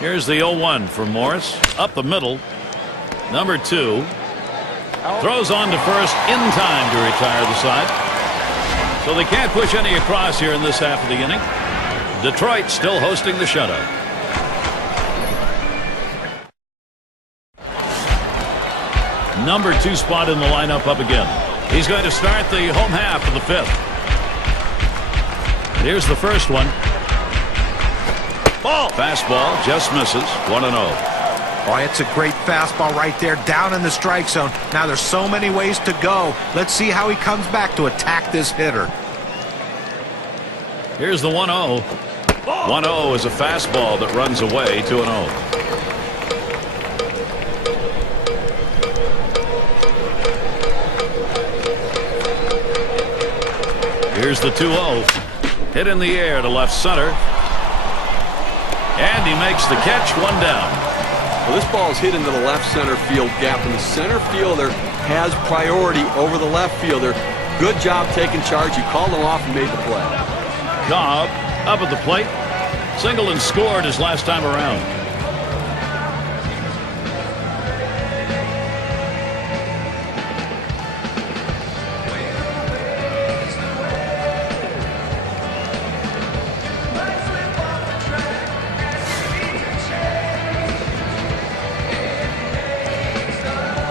Here's the 0-1 for Morris. Up the middle. Number 2. Throws on to first in time to retire the side. So they can't push any across here in this half of the inning. Detroit still hosting the shutout. Number 2 spot in the lineup up again. He's going to start the home half of the 5th. Here's the first one. Ball. Fastball just misses. 1-0. Oh, it's a great fastball right there down in the strike zone. Now there's so many ways to go. Let's see how he comes back to attack this hitter. Here's the 1-0. 1-0 is a fastball that runs away. 2-0. Here's the 2-0. Hit in the air to left center. And he makes the catch. 1 down. Well, this ball is hit into the left center field gap, and the center fielder has priority over the left fielder. Good job taking charge. He called him off and made the play. Cobb up at the plate. Singled and scored his last time around.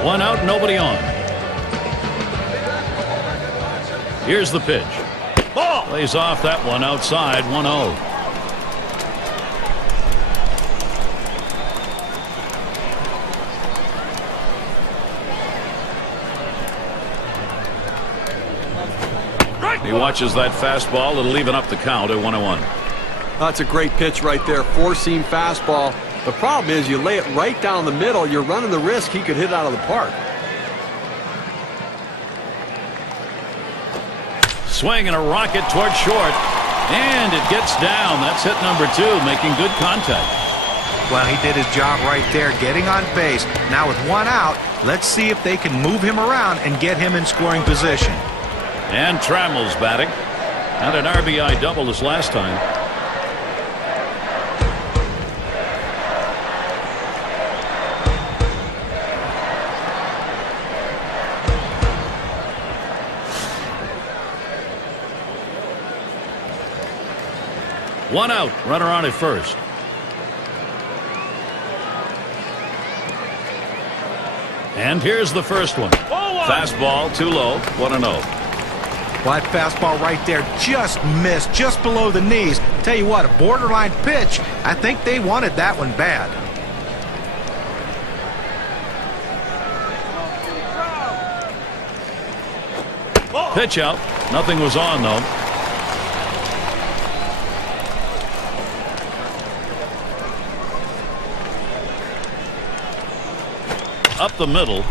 One out, nobody on. Here's the pitch. Ball. Lays off that one outside. 1-0. He watches that fastball. It'll even up the count at 1-1. That's a great pitch right there. Four-seam fastball. The problem is you lay it right down the middle, you're running the risk he could hit it out of the park. Swing and a rocket toward short. And it gets down. That's hit number 2, making good contact. Well, he did his job right there, getting on base. Now with 1 out, let's see if they can move him around and get him in scoring position. And Trammell's batting. Had an RBI double this last time. One out, runner on at first. And here's the first one. Fastball too low. 1-0. Well, that fastball right there just missed, just below the knees. Tell you what, a borderline pitch. I think they wanted that one bad. Pitch out. Nothing was on, though. Up the middle.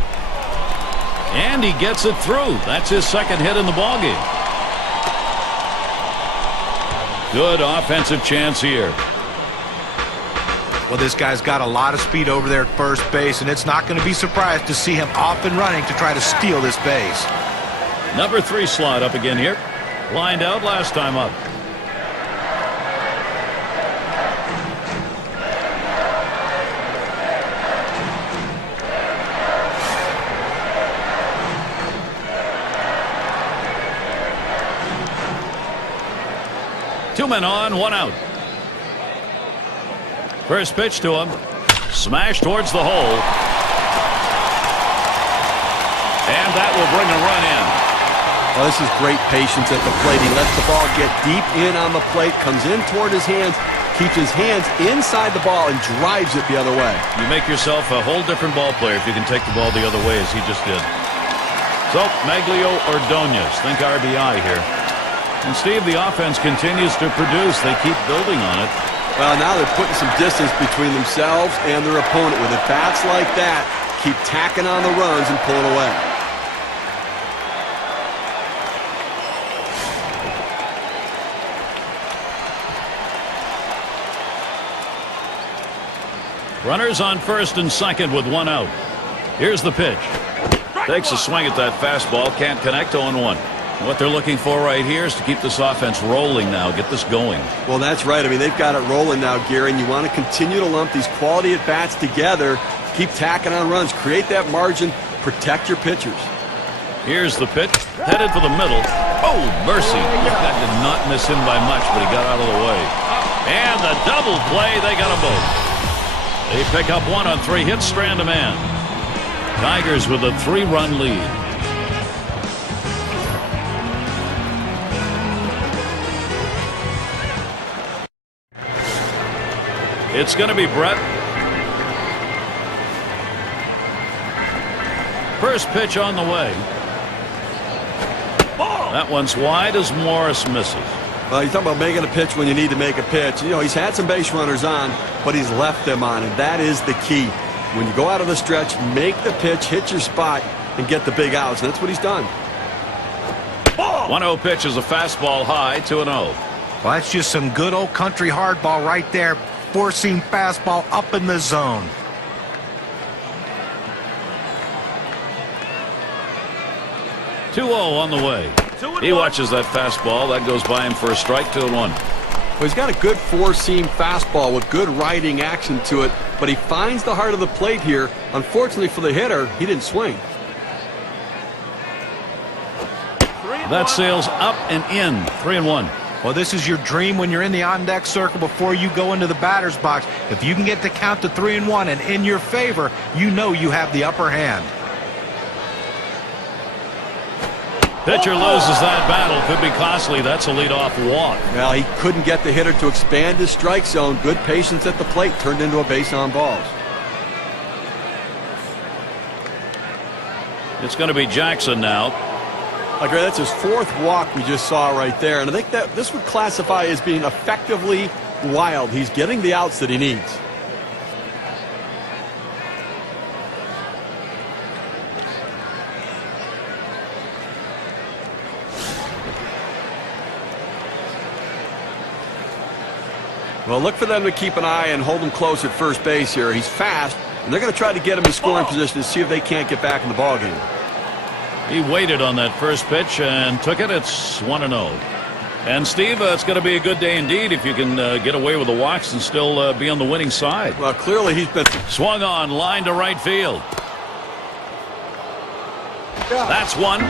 And he gets it through. That's his second hit in the ballgame. Good offensive chance here. Well, this guy's got a lot of speed over there at first base, and it's not going to be surprised to see him off and running to try to steal this base. Number 3 slot up again here. Lined out last time up. Two men on, 1 out. First pitch to him. Smash towards the hole. And that will bring a run in. Well, this is great patience at the plate. He lets the ball get deep in on the plate, comes in toward his hands, keeps his hands inside the ball and drives it the other way. You make yourself a whole different ball player if you can take the ball the other way as he just did. So, Maglio Ordonez, think RBI here. And Steve, the offense continues to produce. They keep building on it. Well, now they're putting some distance between themselves and their opponent. With at-bats like that, keep tacking on the runs and pulling away. Runners on first and second with one out. Here's the pitch. Takes a swing at that fastball. Can't connect. 0-1. What they're looking for right here is to keep this offense rolling now. Get this going. Well, that's right. I mean, they've got it rolling now, Gary, and you want to continue to lump these quality at-bats together. Keep tacking on runs. Create that margin. Protect your pitchers. Here's the pitch. Headed for the middle. Oh, mercy. That did not miss him by much, but he got out of the way. And the double play. They got them both. They pick up one on 3 hits, strand a man. Tigers with a 3-run lead. It's going to be Brett. First pitch on the way. That one's wide as Morris misses. Well, you talk about making a pitch when you need to make a pitch. You know, he's had some base runners on, but he's left them on, and that is the key. When you go out of the stretch, make the pitch, hit your spot, and get the big outs. And that's what he's done. 1-0 pitch is a fastball high, 2-0. Well, that's just some good old country hardball right there. Four-seam fastball up in the zone. On the way. He watches that fastball. That goes by him for a strike. 2-1. Well, he's got a good four-seam fastball with good riding action to it, but he finds the heart of the plate here. Unfortunately for the hitter, he didn't swing. That sails up and in. 3-1. Well, this is your dream when you're in the on-deck circle before you go into the batter's box. If you can get the count to 3-1 and in your favor, you know you have the upper hand. Pitcher loses that battle. Could be costly. That's a leadoff walk. Well, he couldn't get the hitter to expand his strike zone. Good patience at the plate turned into a base on balls. It's going to be Jackson now. Okay, that's his 4th walk we just saw right there. And I think that this would classify as being effectively wild. He's getting the outs that he needs. Well, look for them to keep an eye and hold him close at first base here. He's fast, and they're going to try to get him in scoring position to see if they can't get back in the ballgame. He waited on that first pitch and took it. It's 1-0. And, Steve, it's going to be a good day indeed if you can get away with the walks and still be on the winning side. Well, clearly he's been swung on, line to right field. That's one.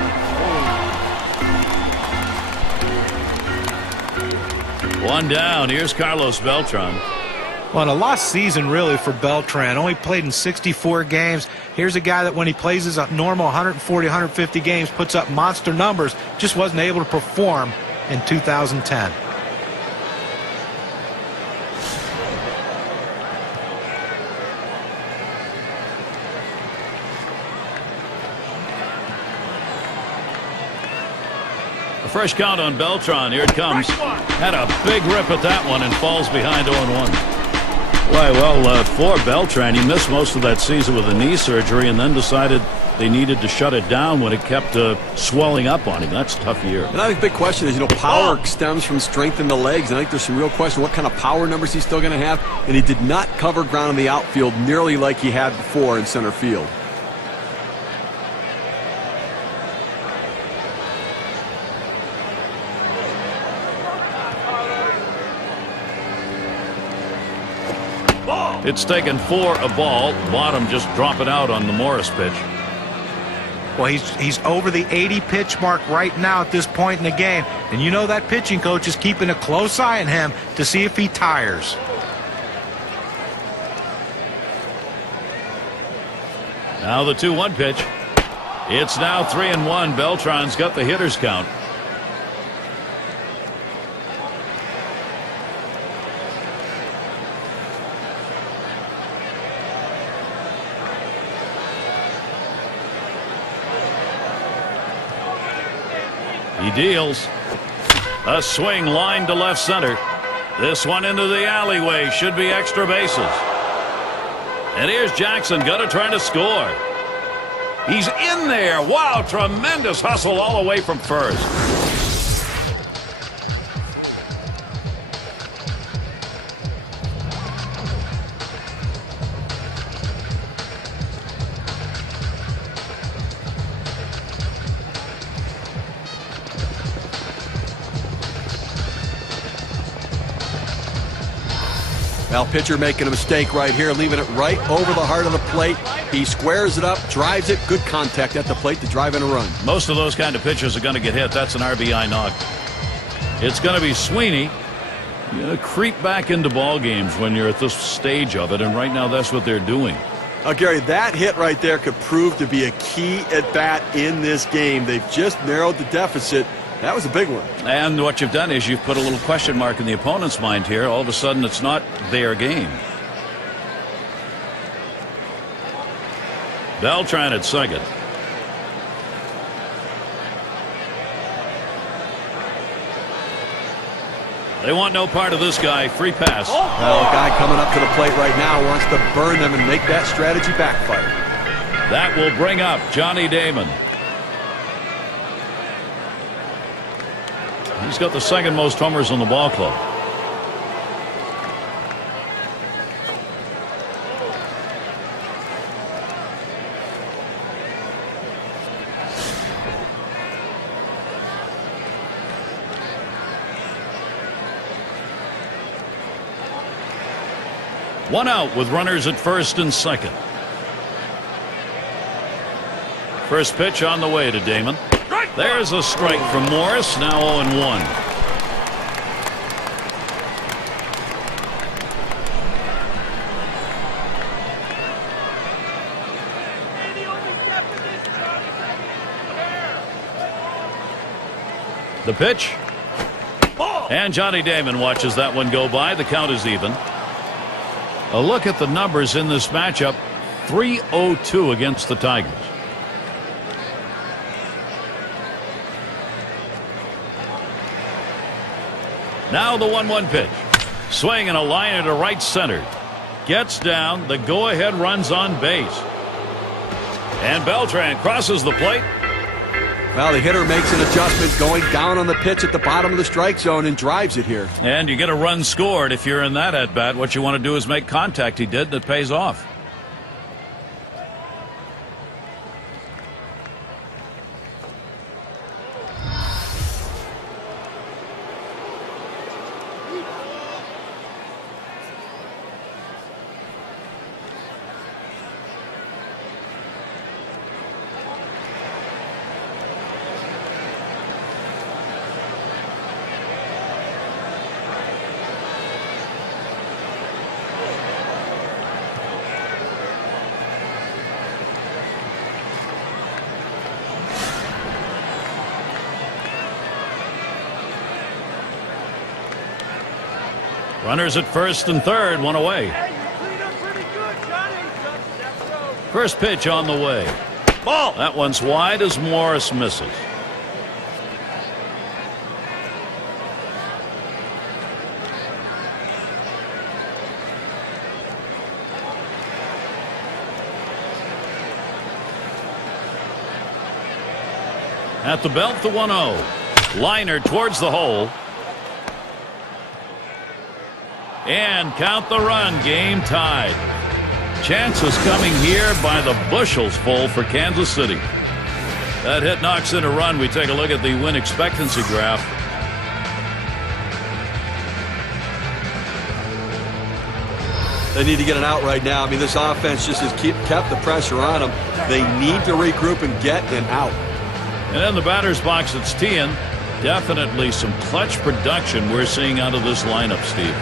One down. Here's Carlos Beltran. Well, a lost season really for Beltran. Only played in 64 games. Here's a guy that when he plays his normal 140, 150 games, puts up monster numbers. Just wasn't able to perform in 2010. A fresh count on Beltran. Here it comes. Had a big rip at that one and falls behind 0-1. Why, well, for Beltran, he missed most of that season with a knee surgery and then decided they needed to shut it down when it kept swelling up on him. That's a tough year. And I think the big question is, power stems from strength in the legs. And I think there's some real question what kind of power numbers he's still going to have. And he did not cover ground in the outfield nearly like he had before in center field. It's taken 4 a ball. Bottom just dropping out on the Morris pitch. Well, he's over the 80 pitch mark right now at this point in the game. And you know that pitching coach is keeping a close eye on him to see if he tires. Now the 2-1 pitch. It's now 3-1. Beltran's got the hitter's count. He deals. A swing line to left center. This one into the alleyway. Should be extra bases. And here's Jackson, gonna try to score. He's in there. Wow, tremendous hustle all the way from first. Well, pitcher making a mistake right here, leaving it right over the heart of the plate. He squares it up, drives it, good contact at the plate to drive in a run. Most of those kind of pitchers are going to get hit. That's an RBI knock. It's going to be Sweeney. You creep back into ball games when you're at this stage of it, and right now that's what they're doing. Gary, that hit right there could prove to be a key at bat in this game. They've just narrowed the deficit. That was a big one. And what you've done is you've put a little question mark in the opponent's mind here. All of a sudden, it's not their game. Beltran at second. They want no part of this guy. Free pass. Well, a guy coming up to the plate right now wants to burn them and make that strategy backfire. That will bring up Johnny Damon. He's got the second most homers on the ball club. One out with runners at first and second. First pitch on the way to Damon. There's a strike from Morris. Now 0-1. The pitch. And Johnny Damon watches that one go by. The count is even. A look at the numbers in this matchup. 3-0-2 against the Tigers. Now the 1-1 pitch. Swing and a liner to right center. Gets down. The go-ahead runs on base. And Beltran crosses the plate. Well, the hitter makes an adjustment going down on the pitch at the bottom of the strike zone and drives it here. And you get a run scored if you're in that at-bat. What you want to do is make contact. He did. That pays off. Runners at first and third, one away. First pitch on the way. Ball. That one's wide as Morris misses. At the belt, the 1-0. Liner towards the hole. And count the run. Game tied. Chances coming here by the bushels full for Kansas City. That hit knocks in a run. We take a look at the win expectancy graph. They need to get an out right now. I mean, this offense just has kept the pressure on them. They need to regroup and get an out. And in the batter's box, it's Tian. Definitely some clutch production we're seeing out of this lineup, Steve.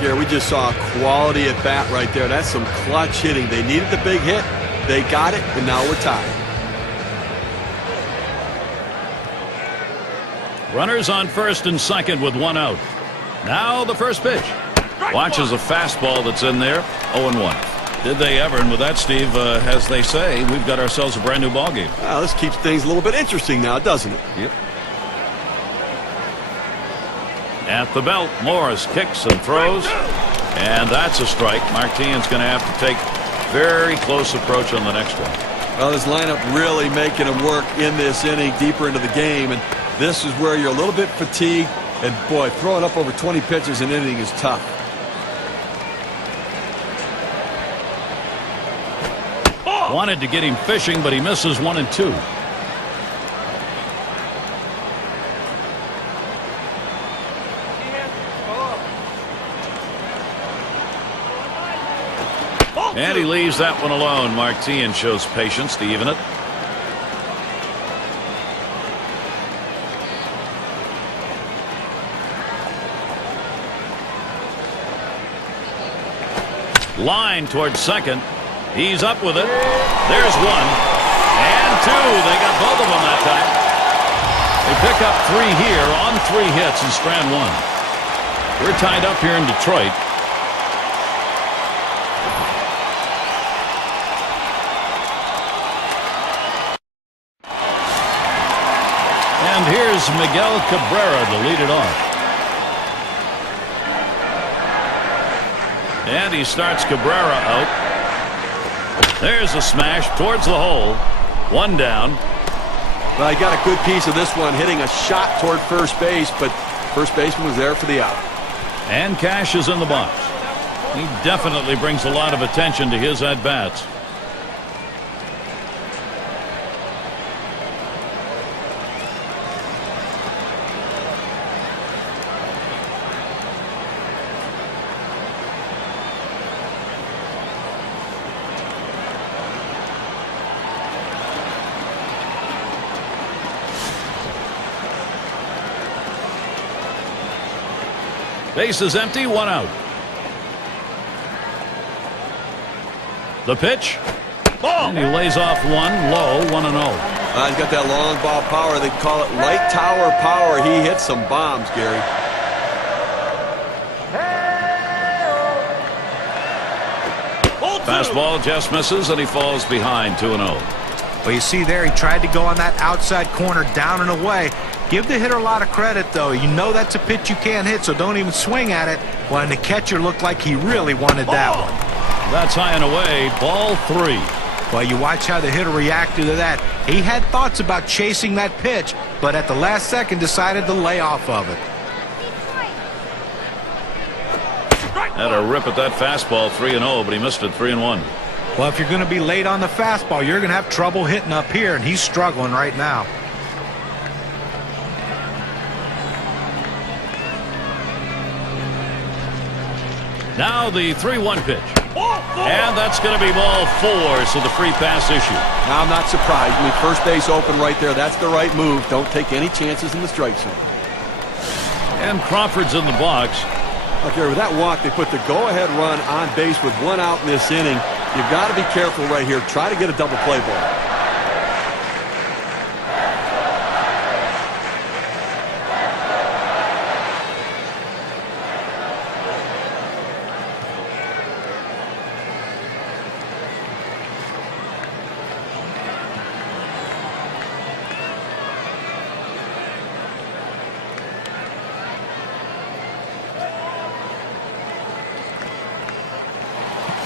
Gary, we just saw a quality at bat right there. That's some clutch hitting. They needed the big hit. They got it, and now we're tied. Runners on first and second with one out. Now the first pitch. Watches a fastball that's in there. 0-1. Did they ever? And with that, Steve, as they say, we've got ourselves a brand new ball game. Well, this keeps things a little bit interesting now, doesn't it? Yep. At the belt, Morris kicks and throws. And that's a strike. Martin's going to have to take very close approach on the next one. Well, this lineup really making him work in this inning, deeper into the game. And this is where you're a little bit fatigued. And, boy, throwing up over 20 pitches in an inning is tough. Wanted to get him fishing, but he misses 1 and 2. And he leaves that one alone. Martin shows patience to even it. Line towards second. He's up with it. There's 1 and 2. They got both of them that time. They pick up 3 here on 3 hits in strand 1. We're tied up here in Detroit. And here's Miguel Cabrera to lead it off. And he starts Cabrera out. There's a smash towards the hole. 1 down. Well, he got a good piece of this one, hitting a shot toward first base, but first baseman was there for the out. And Cash is in the box. He definitely brings a lot of attention to his at-bats. Base is empty, 1 out. The pitch. And he lays off 1 low, 1-0. He's got that long ball power. They call it light tower power. He hits some bombs, Gary. Fastball just misses, and he falls behind 2-0. Well, you see there, he tried to go on that outside corner, down and away. Give the hitter a lot of credit, though. You know that's a pitch you can't hit, so don't even swing at it. Well, and the catcher looked like he really wanted that one. That's high and away, ball 3. Well, you watch how the hitter reacted to that. He had thoughts about chasing that pitch, but at the last second decided to lay off of it. Had a rip at that fastball, 3-0, but he missed it 3-1. Well, if you're going to be late on the fastball, you're going to have trouble hitting up here, and he's struggling right now. Now the 3-1 pitch. And that's going to be ball 4, so the free pass issue. Now I'm not surprised. I mean, first base open right there. That's the right move. Don't take any chances in the strike zone. And Crawford's in the box. Okay, with that walk, they put the go-ahead run on base with 1 out in this inning. You've got to be careful right here. Try to get a double play ball.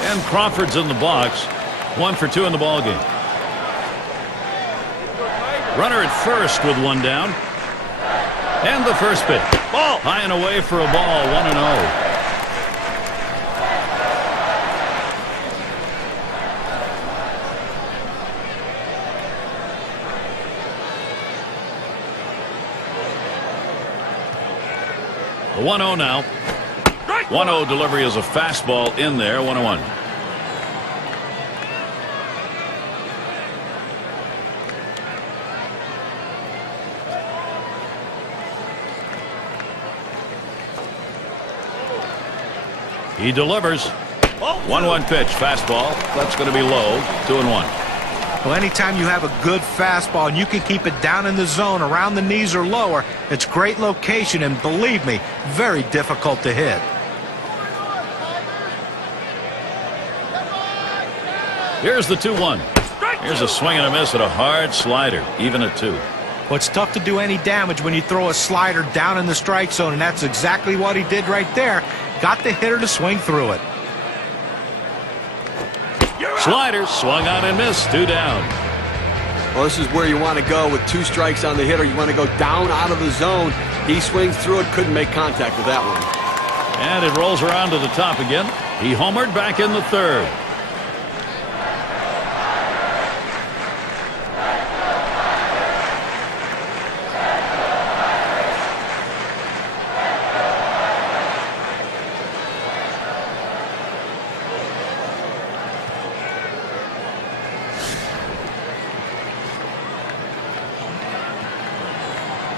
And Crawford's in the box. 1 for 2 in the ball game. Runner at first with 1 down. And the first pitch. Ball. High and away for a ball. 1-0. The 1-0 now. 1-0 delivery is a fastball in there. 1-1. He delivers. 1-1 pitch, fastball. That's going to be low. 2-1. Well, anytime you have a good fastball and you can keep it down in the zone around the knees or lower, it's great location and, believe me, very difficult to hit. Here's the 2-1. Here's a swing and a miss at a hard slider, even at 2. Well, it's tough to do any damage when you throw a slider down in the strike zone, and that's exactly what he did right there. Got the hitter to swing through it. Slider swung on and missed. 2 down. Well, this is where you want to go with 2 strikes on the hitter. You want to go down out of the zone. He swings through it, couldn't make contact with that one. And it rolls around to the top again. He homered back in the 3rd.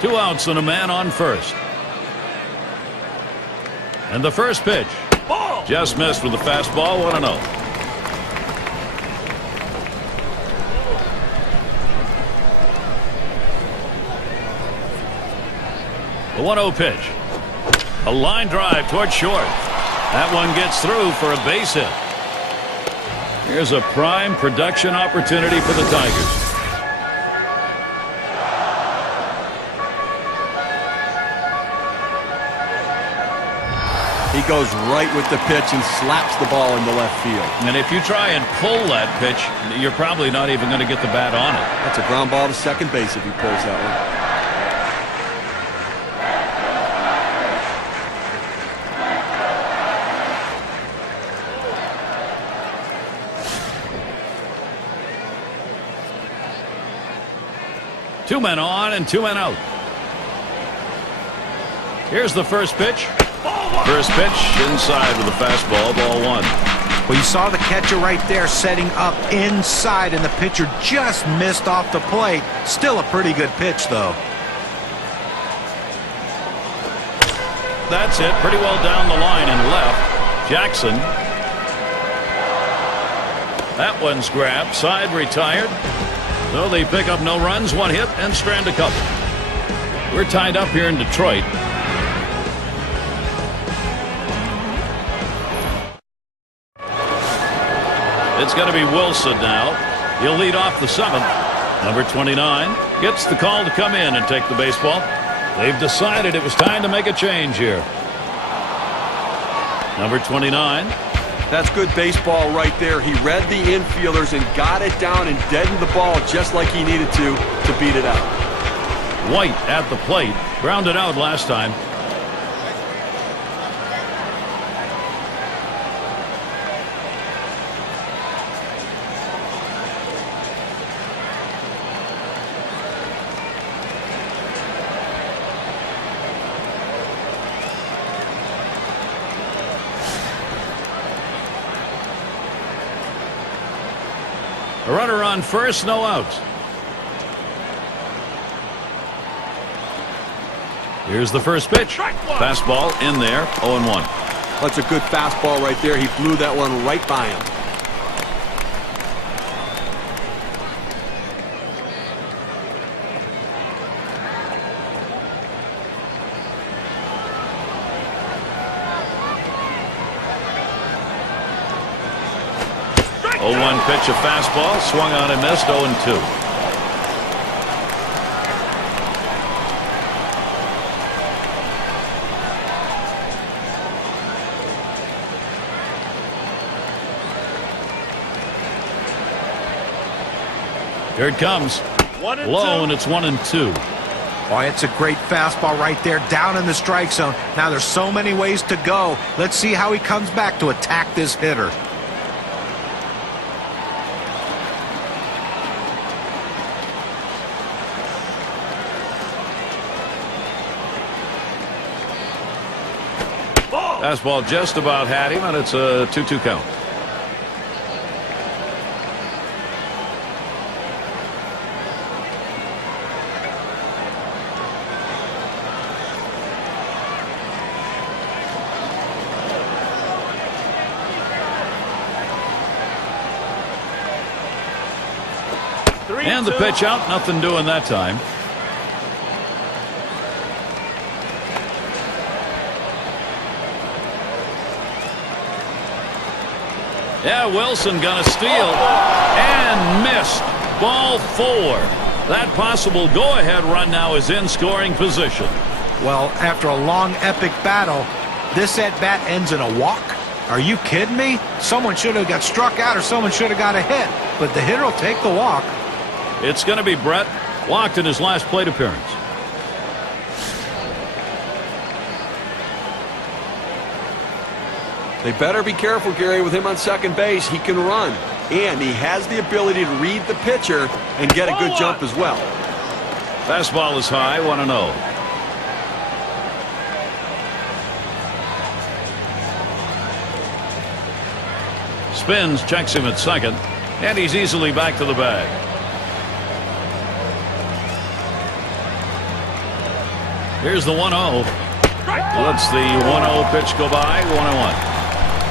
Two outs and a man on first. And the first pitch. Just missed with the fastball. 1-0. The 1-0 pitch. A line drive toward short. That one gets through for a base hit. Here's a prime production opportunity for the Tigers. He goes right with the pitch and slaps the ball into left field. And if you try and pull that pitch, you're probably not even going to get the bat on it. That's a ground ball to second base if he pulls that one. 2 men on and 2 men out. Here's the first pitch. First pitch inside with a fastball. Ball 1. Well, you saw the catcher right there setting up inside, and the pitcher just missed off the plate. Still a pretty good pitch, though. That's it. Pretty well down the line and left. Jackson. That one's grabbed. Side retired. So they pick up no runs, 1 hit, and strand a couple. We're tied up here in Detroit. It's going to be Wilson now. He'll lead off the 7th. Number 29 gets the call to come in and take the baseball. They've decided it was time to make a change here. Number 29. That's good baseball right there. He read the infielders and got it down and deadened the ball just like he needed to beat it out. White at the plate. Grounded out last time. A runner on first, no outs. Here's the first pitch. Fastball in there, 0-1. That's a good fastball right there. He flew that one right by him. One pitch, a fastball, swung on and missed. 0-2. Here it comes. Low, and it's 1-2. Boy, it's a great fastball right there down in the strike zone. Now there's so many ways to go. Let's see how he comes back to attack this hitter. Fastball just about had him, and it's a 2-2 count. And the pitch out, nothing doing that time. Yeah, Wilson gonna steal and missed. Ball 4. That possible go-ahead run now is in scoring position. Well, after a long, epic battle, this at-bat ends in a walk? Are you kidding me? Someone should have got struck out or someone should have got a hit. But the hitter will take the walk. It's going to be Brett, walked in his last plate appearance. They better be careful, Gary, with him on second base. He can run, and he has the ability to read the pitcher and get a good jump as well. Fastball is high, 1-0. Spins, checks him at second, and he's easily back to the bag. Here's the 1-0. Lets the 1-0 pitch go by, 1-1.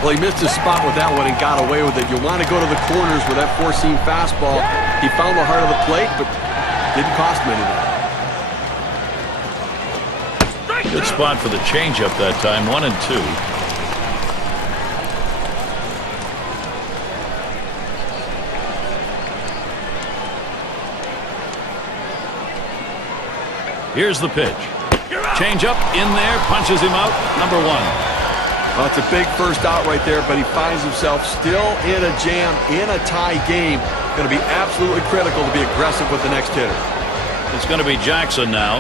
Well, he missed his spot with that one and got away with it. You want to go to the corners with that four-seam fastball. He found the heart of the plate, but didn't cost him anything. Good spot for the changeup that time, 1-2. Here's the pitch. Changeup in there, punches him out, number 1. Well, it's a big first out right there, but he finds himself still in a jam, in a tie game. Going to be absolutely critical to be aggressive with the next hitter. It's going to be Jackson now.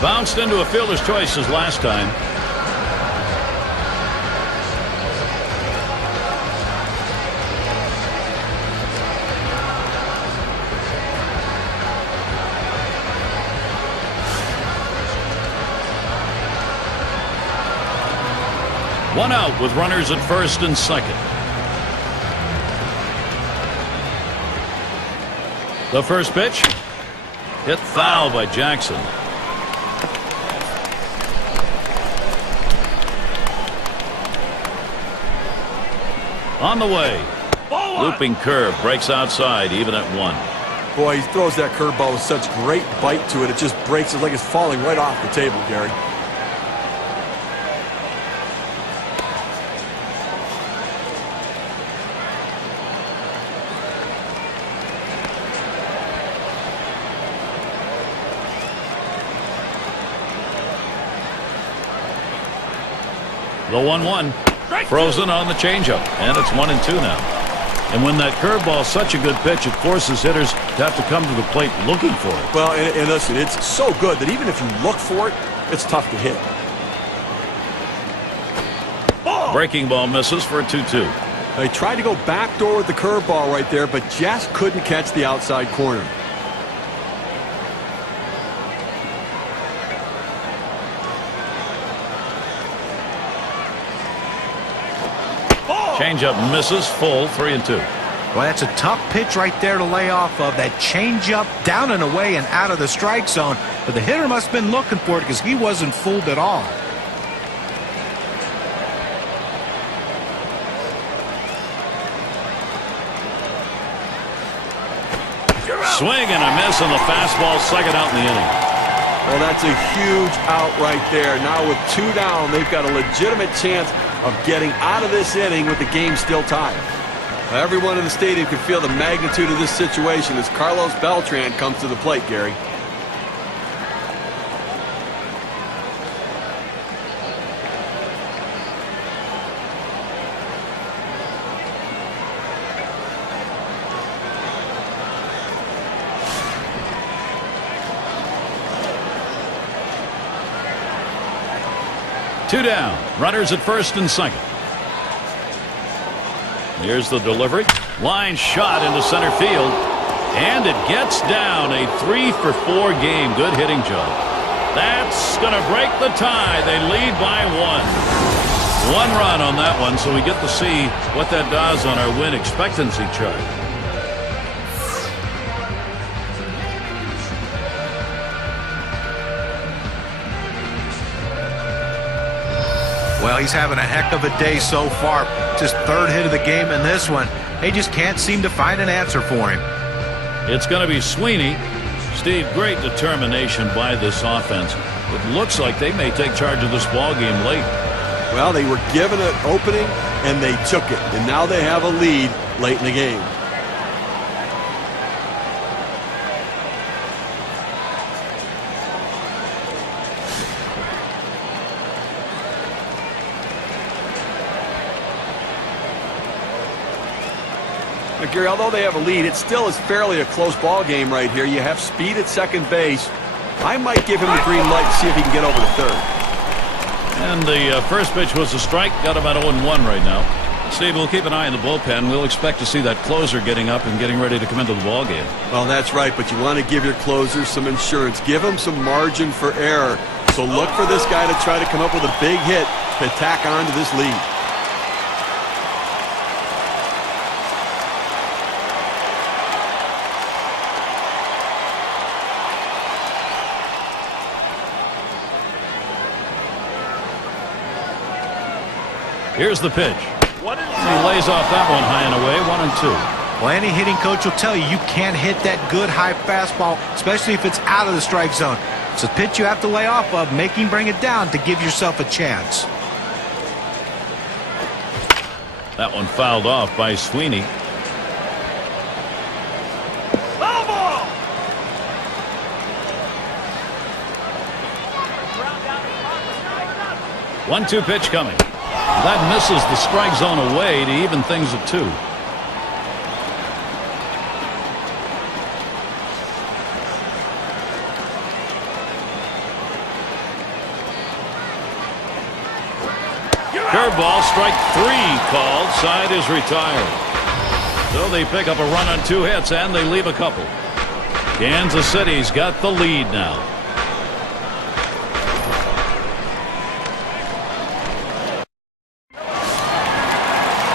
Bounced into a fielder's choice as last time. One out with runners at first and second. The first pitch hit foul by Jackson. On the way. Looping curve breaks outside even at 1. Boy, he throws that curveball with such great bite to it. It just breaks. It's like it's falling right off the table, Gary. The 1-1. Frozen on the changeup, and it's 1-2 now. And when that curveball is such a good pitch, it forces hitters to have to come to the plate looking for it. Well, and listen, it's so good that even if you look for it, it's tough to hit. Breaking ball misses for a 2-2. They tried to go backdoor with the curveball right there, but just couldn't catch the outside corner. Changeup misses, full, 3-2. Well, that's a tough pitch right there to lay off of. That changeup down and away and out of the strike zone. But the hitter must have been looking for it because he wasn't fooled at all. Swing and a miss on the fastball, second out in the inning. Well, that's a huge out right there. Now with 2 down, they've got a legitimate chance of getting out of this inning with the game still tied. Everyone in the stadium can feel the magnitude of this situation as Carlos Beltran comes to the plate, Gary. Two down. Runners at first and second. Here's the delivery. Line shot into center field. And it gets down. A 3-for-4 game. Good hitting job. That's going to break the tie. They lead by 1. 1 run on that one, so we get to see what that does on our win expectancy chart. Well, he's having a heck of a day so far. Just 3rd hit of the game in this one. They just can't seem to find an answer for him. It's going to be Sweeney. Steve, great determination by this offense. It looks like they may take charge of this ball game late. Well, they were given an opening, and they took it. And now they have a lead late in the game. Now, Gary, although they have a lead, it still is fairly a close ball game right here. You have speed at second base. I might give him the green light to see if he can get over to third. And the first pitch was a strike. Got him at 0-1 right now. Steve, we'll keep an eye on the bullpen. We'll expect to see that closer getting up and getting ready to come into the ball game. Well, that's right, but you want to give your closers some insurance. Give them some margin for error. So look for this guy to try to come up with a big hit to tack on to this lead. Here's the pitch. He lays off that one high and away, 1-2. Well, any hitting coach will tell you you can't hit that good high fastball, especially if it's out of the strike zone. It's a pitch you have to lay off of, make him bring it down to give yourself a chance. That one fouled off by Sweeney. Foul ball! 1-2 pitch coming. That misses the strike zone away to even things at 2. Curveball, strike 3 called. Side is retired. So they pick up a run on 2 hits and they leave a couple. Kansas City's got the lead now.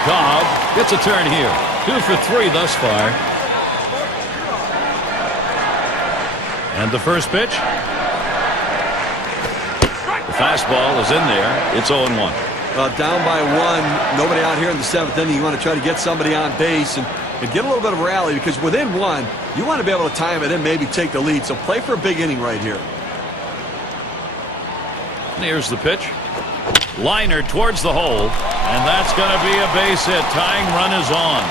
Cobb gets a turn here. 2 for 3 thus far. And the first pitch. The fastball is in there. It's 0-1. Down by 1. Nobody out here in the 7th inning. You want to try to get somebody on base and get a little bit of a rally, because within 1, you want to be able to time it and maybe take the lead. So play for a big inning right here. And here's the pitch. Liner towards the hole, and that's going to be a base hit. Tying run is on.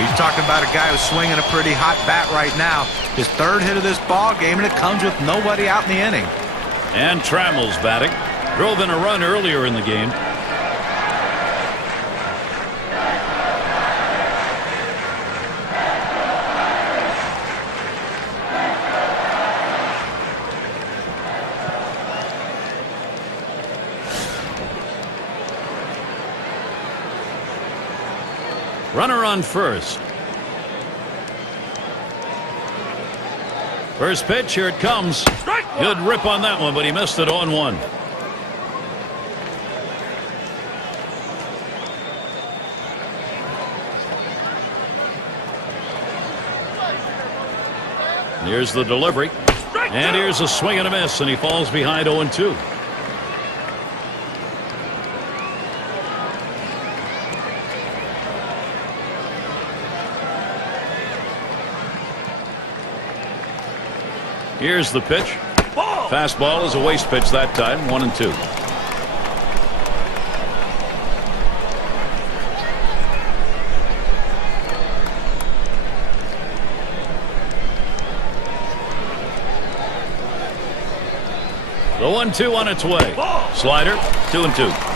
He's talking about a guy who's swinging a pretty hot bat right now. His 3rd hit of this ball game, and it comes with nobody out in the inning. And Trammell's batting. Drove in a run earlier in the game. Runner on first. First pitch, here it comes. Good rip on that one, but he missed it 0-1. Here's the delivery. And here's a swing and a miss, and he falls behind 0-2. Here's the pitch. Fastball is a waste pitch that time, 1-2. The 1-2 on its way. Slider, 2-2.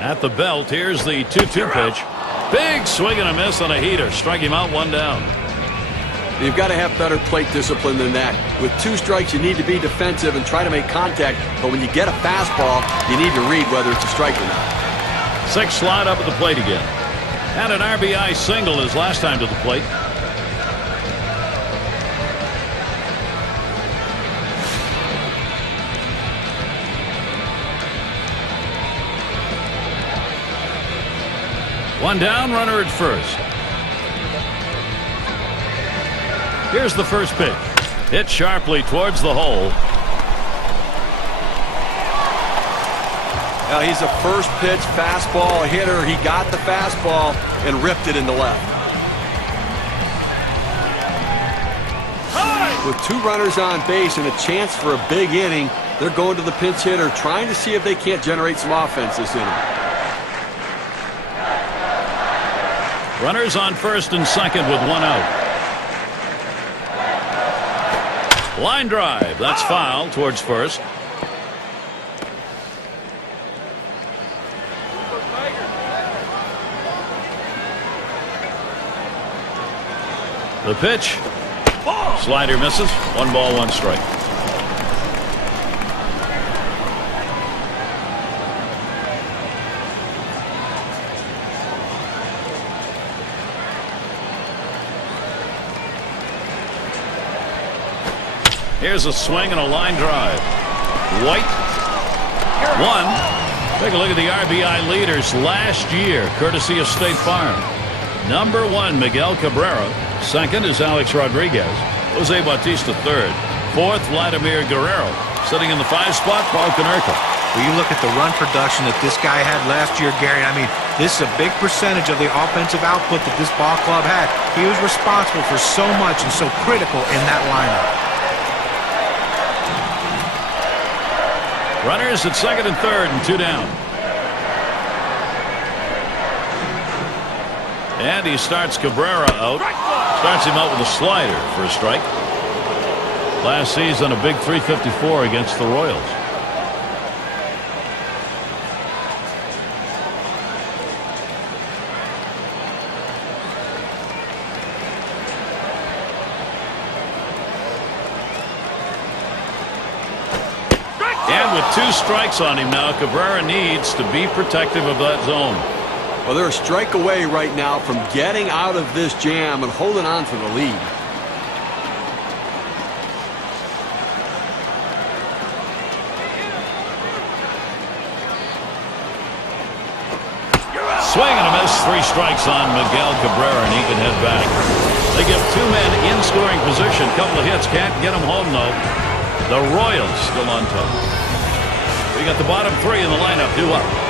At the belt, here's the 2-2 pitch. Big swing and a miss on a heater. Strike him out, 1 down. You've got to have better plate discipline than that. With 2 strikes, you need to be defensive and try to make contact. But when you get a fastball, you need to read whether it's a strike or not. 6 slide up at the plate again. Had an RBI single his last time to the plate. One down, runner at first. Here's the first pitch. Hit sharply towards the hole. Now he's a first pitch fastball hitter. He got the fastball and ripped it in the left. With 2 runners on base and a chance for a big inning, they're going to the pinch hitter, trying to see if they can't generate some offense this inning. Runners on first and second with 1 out. Line drive. That's foul towards first. The pitch. Slider misses. 1 ball, 1 strike. Here's a swing and a line drive. White. 1. Take a look at the RBI leaders last year, courtesy of State Farm. Number 1, Miguel Cabrera. Second is Alex Rodriguez. Jose Bautista third. Fourth, Vladimir Guerrero. Sitting in the 5 spot, Paul Konerko. Well, you look at the run production that this guy had last year, Gary. I mean, this is a big percentage of the offensive output that this ball club had. He was responsible for so much and so critical in that lineup. Runners at second and third and 2 down. And he starts Cabrera out. Starts him out with a slider for a strike. Last season, a big 354 against the Royals. And with 2 strikes on him now, Cabrera needs to be protective of that zone. Well, they're a strike away right now from getting out of this jam and holding on to the lead. Swing and a miss. 3 strikes on Miguel Cabrera, and he can head back. They give 2 men in scoring position. Couple of hits. Can't get them home, though. The Royals still on top. We got the bottom 3 in the lineup due up.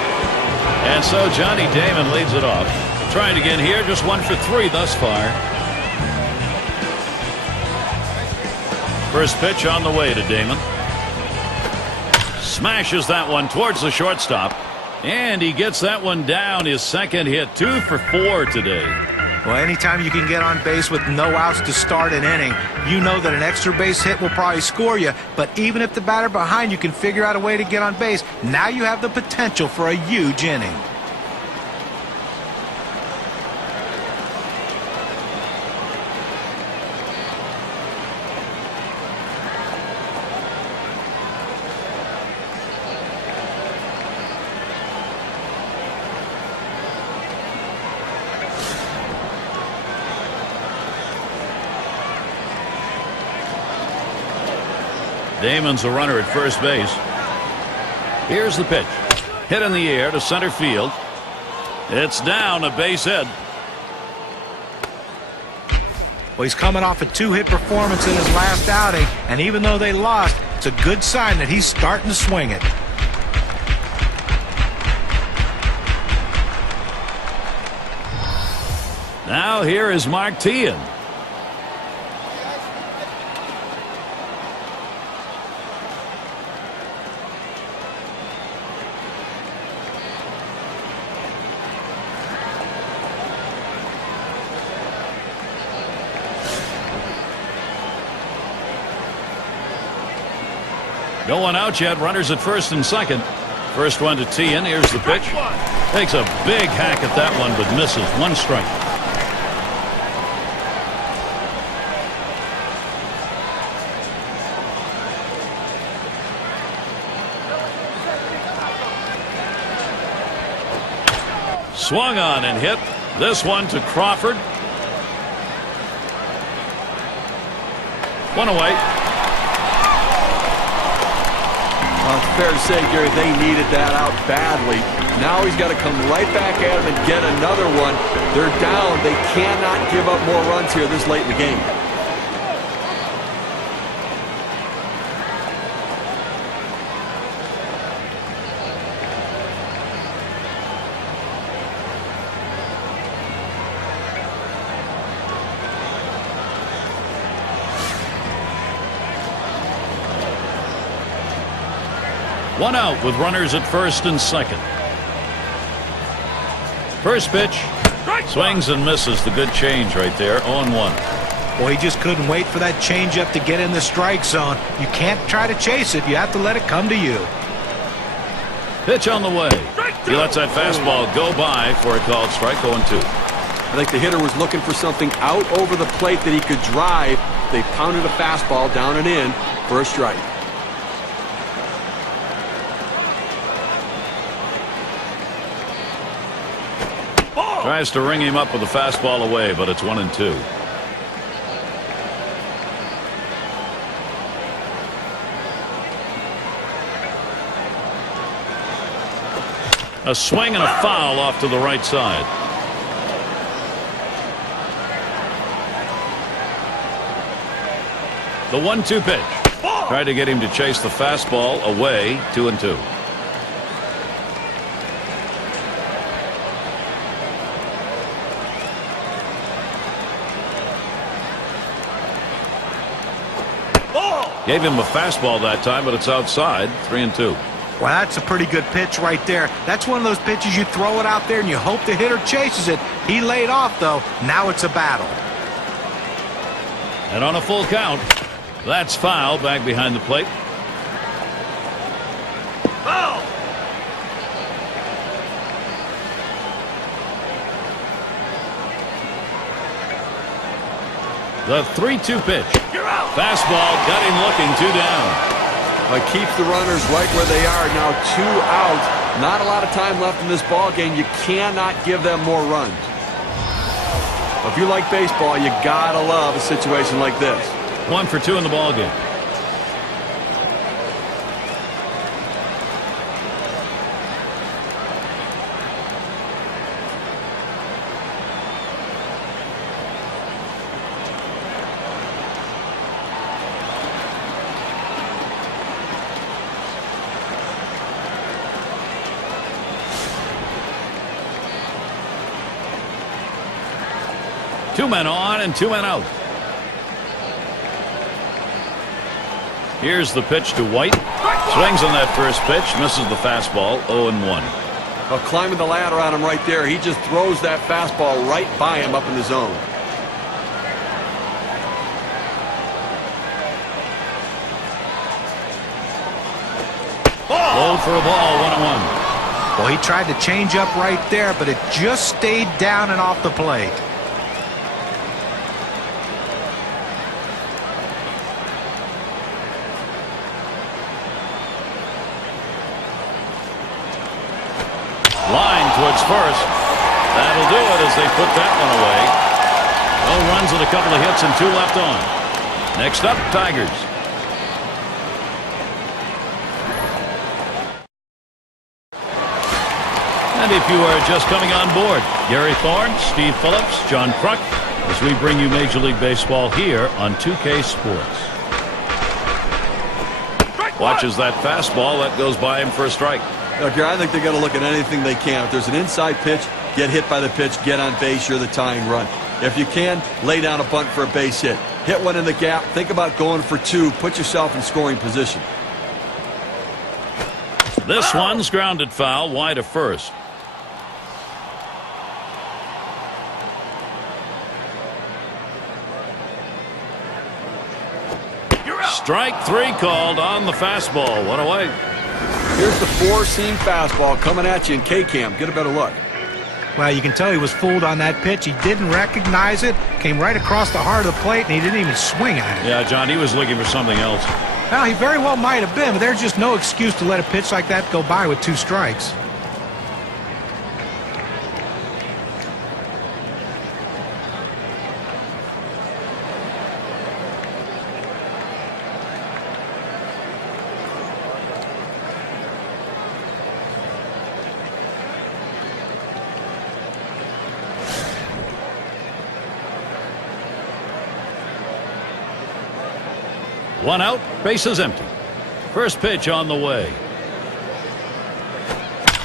And so Johnny Damon leads it off. Trying again here. Just 1 for 3 thus far. First pitch on the way to Damon. Smashes that one towards the shortstop. And he gets that one down. His second hit. 2 for 4 today. Well, anytime you can get on base with no outs to start an inning, you know that an extra base hit will probably score you. But even if the batter behind you can figure out a way to get on base, now you have the potential for a huge inning. Damon's a runner at first base. Here's the pitch. Hit in the air to center field. It's down, a base hit. Well, he's coming off a 2-hit performance in his last outing, and even though they lost, it's a good sign that he's starting to swing it. Now here is Mark Teahen. No one out yet. Runners at first and second. First one to Teahen. Here's the pitch. Takes a big hack at that one, but misses. 1 strike. Swung on and hit. This one to Crawford. 1 away. Well, it's fair to say, Gary, they needed that out badly. Now he's got to come right back at him and get another one. They're down. They cannot give up more runs here this late in the game. One out with runners at first and second. First pitch. Swings and misses. The good change right there. 0-1. Well, he just couldn't wait for that changeup to get in the strike zone. You can't try to chase it. You have to let it come to you. Pitch on the way. He lets that fastball go by for a called strike, 0-2. I think the hitter was looking for something out over the plate that he could drive. They pounded a fastball down and in for a strike. Tries to ring him up with a fastball away, but it's 1-2. A swing and a foul off to the right side. The 1-2 pitch. Tried to get him to chase the fastball away, 2-2. Gave him a fastball that time, but it's outside, 3-2. Well, that's a pretty good pitch right there. That's one of those pitches you throw it out there and you hope the hitter chases it. He laid off, though. Now it's a battle. And on a full count, that's foul back behind the plate. Foul! The 3-2 pitch. You're out! Fastball got him looking, 2 down. Keeps the runners right where they are. Now 2 out. Not a lot of time left in this ball game. You cannot give them more runs. If you like baseball, you gotta love a situation like this. 1 for 2 in the ball game. Two men on and 2 men out. Here's the pitch to White. Swings on that first pitch, misses the fastball, 0-1. Well, climbing the ladder on him right there. He just throws that fastball right by him up in the zone. Low for a ball, 1-1. Well, he tried to change up right there, but it just stayed down and off the plate. Line towards first. That'll do it as they put that one away. No runs and a couple of hits and 2 left on. Next up, Tigers. And if you are just coming on board, Gary Thorne, Steve Phillips, John Kruk, as we bring you Major League Baseball here on 2K Sports. Watches that fastball. That goes by him for a strike. Okay, I think they're going to look at anything they can. If there's an inside pitch, get hit by the pitch, get on base, you're the tying run. If you can, lay down a bunt for a base hit. Hit one in the gap. Think about going for 2. Put yourself in scoring position. This one's grounded foul, wide of first. Strike 3 called on the fastball. 1 away. Here's the 4-seam fastball coming at you in K-Cam. Get a better look. Well, you can tell he was fooled on that pitch. He didn't recognize it. Came right across the heart of the plate, and he didn't even swing at it. Yeah, John, he was looking for something else. Well, he very well might have been, but there's just no excuse to let a pitch like that go by with 2 strikes. One out, bases empty. First pitch on the way.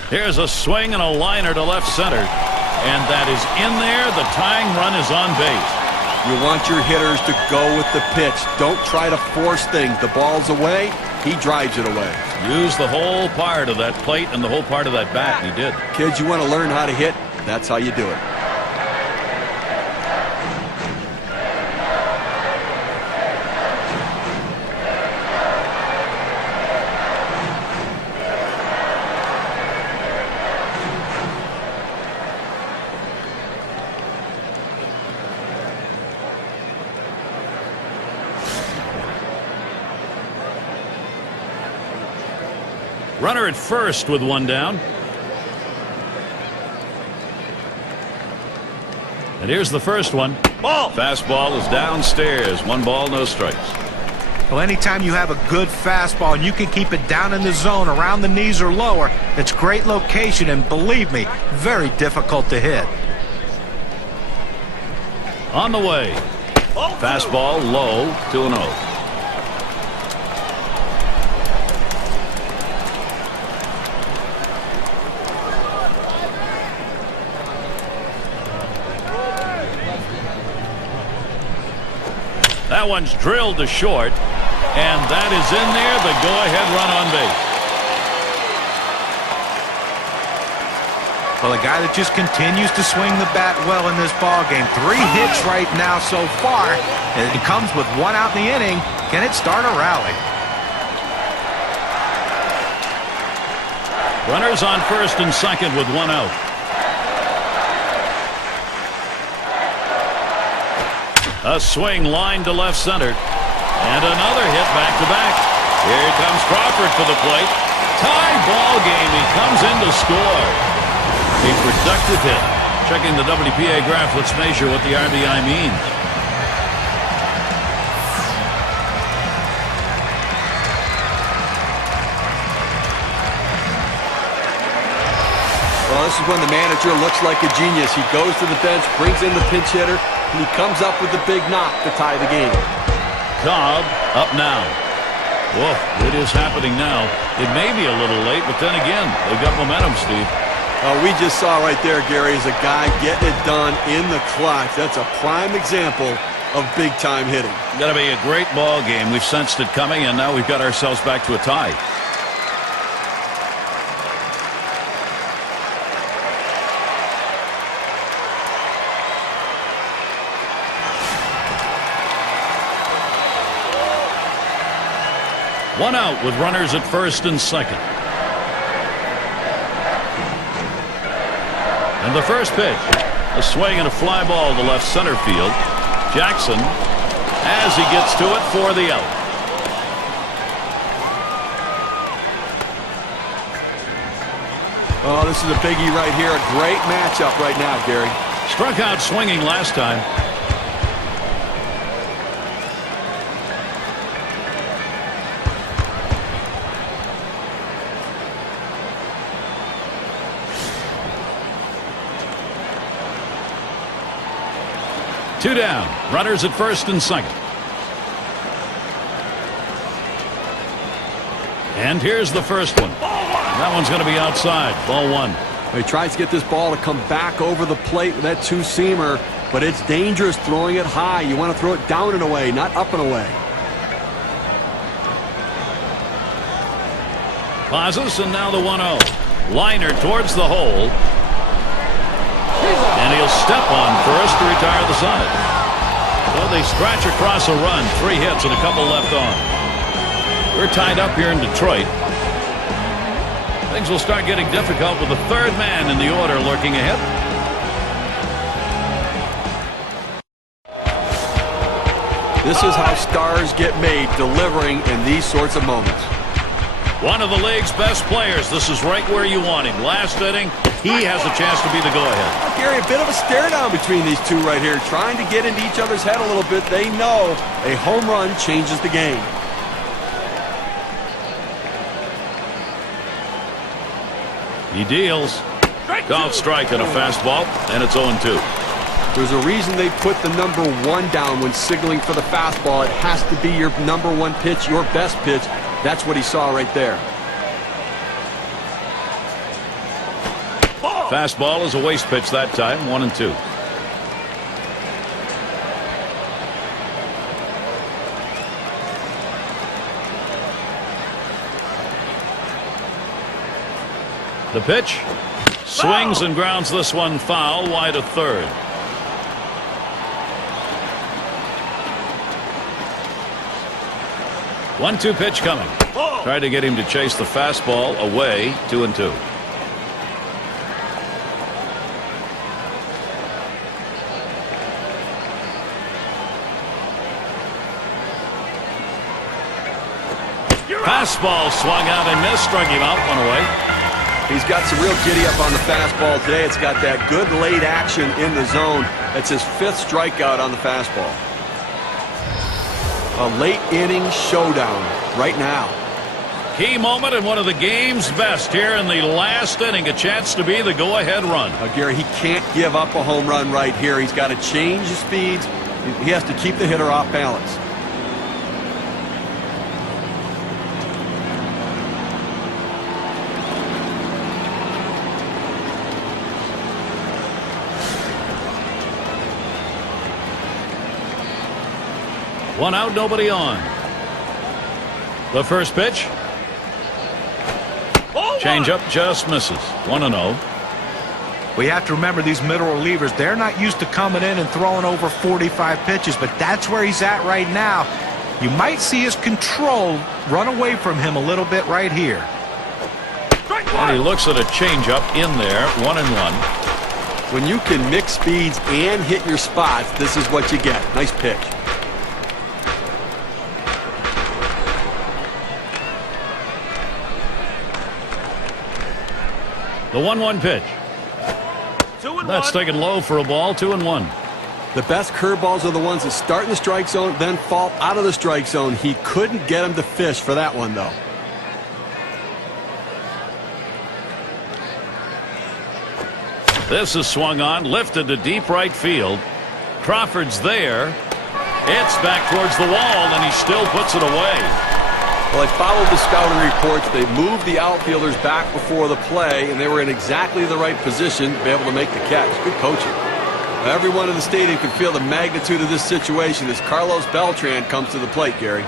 Here's a swing and a liner to left center. And that is in there. The tying run is on base. You want your hitters to go with the pitch. Don't try to force things. The ball's away. He drives it away. Use the whole part of that plate and the whole part of that bat, and he did. Kids, you want to learn how to hit? That's how you do it. Runner at first with one down. And here's the first one. Ball. Fastball is downstairs. 1 ball, no strikes. Well, anytime you have a good fastball and you can keep it down in the zone around the knees or lower, it's great location and, believe me, very difficult to hit. On the way. Fastball low, 2-0. That one's drilled to short, and that is in there, the go-ahead run on base. Well, a guy that just continues to swing the bat well in this ball game. 3 hits right now so far, and it comes with 1 out in the inning. Can it start a rally? Runners on first and second with 1 out. A swing line to left center. And another hit back to back. Here comes Crawford for the plate. Tie ball game. He comes in to score. A productive hit. Checking the WPA graph. Let's measure what the RBI means. Well, this is when the manager looks like a genius. He goes to the bench, brings in the pinch hitter, and he comes up with the big knock to tie the game. Cobb up now. Whoa, it is happening now. It may be a little late, but then again, they've got momentum, Steve. We just saw right there, Gary, is a guy getting it done in the clutch. That's a prime example of big-time hitting. Got to be a great ball game. We've sensed it coming, and now we've got ourselves back to a tie. One out with runners at first and second. And the first pitch, a swing and a fly ball to left center field. Jackson, as he gets to it for the out. Oh, this is a biggie right here. A great matchup right now, Gary. Struck out swinging last time. Two down. Runners at first and second. And here's the first one. That one's going to be outside. Ball 1. He tries to get this ball to come back over the plate with that two-seamer, but it's dangerous throwing it high. You want to throw it down and away, not up and away. Pauses, and now the 1-0. Liner towards the hole. And he'll step on first to retire the side. So they scratch across a run. 3 hits and a couple left on. We're tied up here in Detroit. Things will start getting difficult with the third man in the order lurking ahead. This is how stars get made, delivering in these sorts of moments. One of the league's best players. This is right where you want him. Last inning, he has a chance to be the go-ahead. Gary, a bit of a stare down between these two right here, trying to get into each other's head a little bit. They know a home run changes the game. He deals. Called strike on a fastball, and it's 0-2. There's a reason they put the number 1 down when signaling for the fastball. It has to be your number 1 pitch, your best pitch. That's what he saw right there. Fastball is a waste pitch that time, 1-2. The pitch swings and grounds this one foul wide of third. One-two pitch coming. Tried to get him to chase the fastball away. 2-2. Fastball swung out and missed, struck him out, one away. He's got some real giddy up on the fastball today. It's got that good late action in the zone. That's his 5th strikeout on the fastball. A late inning showdown right now. Key moment and one of the game's best here in the last inning. A chance to be the go-ahead run. Gary, he can't give up a home run right here. He's got to change the speeds. He has to keep the hitter off balance. One out, nobody on. The first pitch. Changeup just misses. 1-0. We have to remember these middle relievers, they're not used to coming in and throwing over 45 pitches, but that's where he's at right now. You might see his control run away from him a little bit right here. And he looks at a changeup in there. 1-1. When you can mix speeds and hit your spots, this is what you get. Nice pitch. The 1-1 pitch. That's taken low for a ball. 2-1. The best curveballs are the ones that start in the strike zone, then fall out of the strike zone. He couldn't get him to fish for that one, though. This is swung on, lifted to deep right field. Crawford's there. It's back towards the wall, and he still puts it away. Well, I followed the scouting reports. They moved the outfielders back before the play, and they were in exactly the right position to be able to make the catch. Good coaching. Everyone in the stadium can feel the magnitude of this situation as Carlos Beltran comes to the plate, Gary.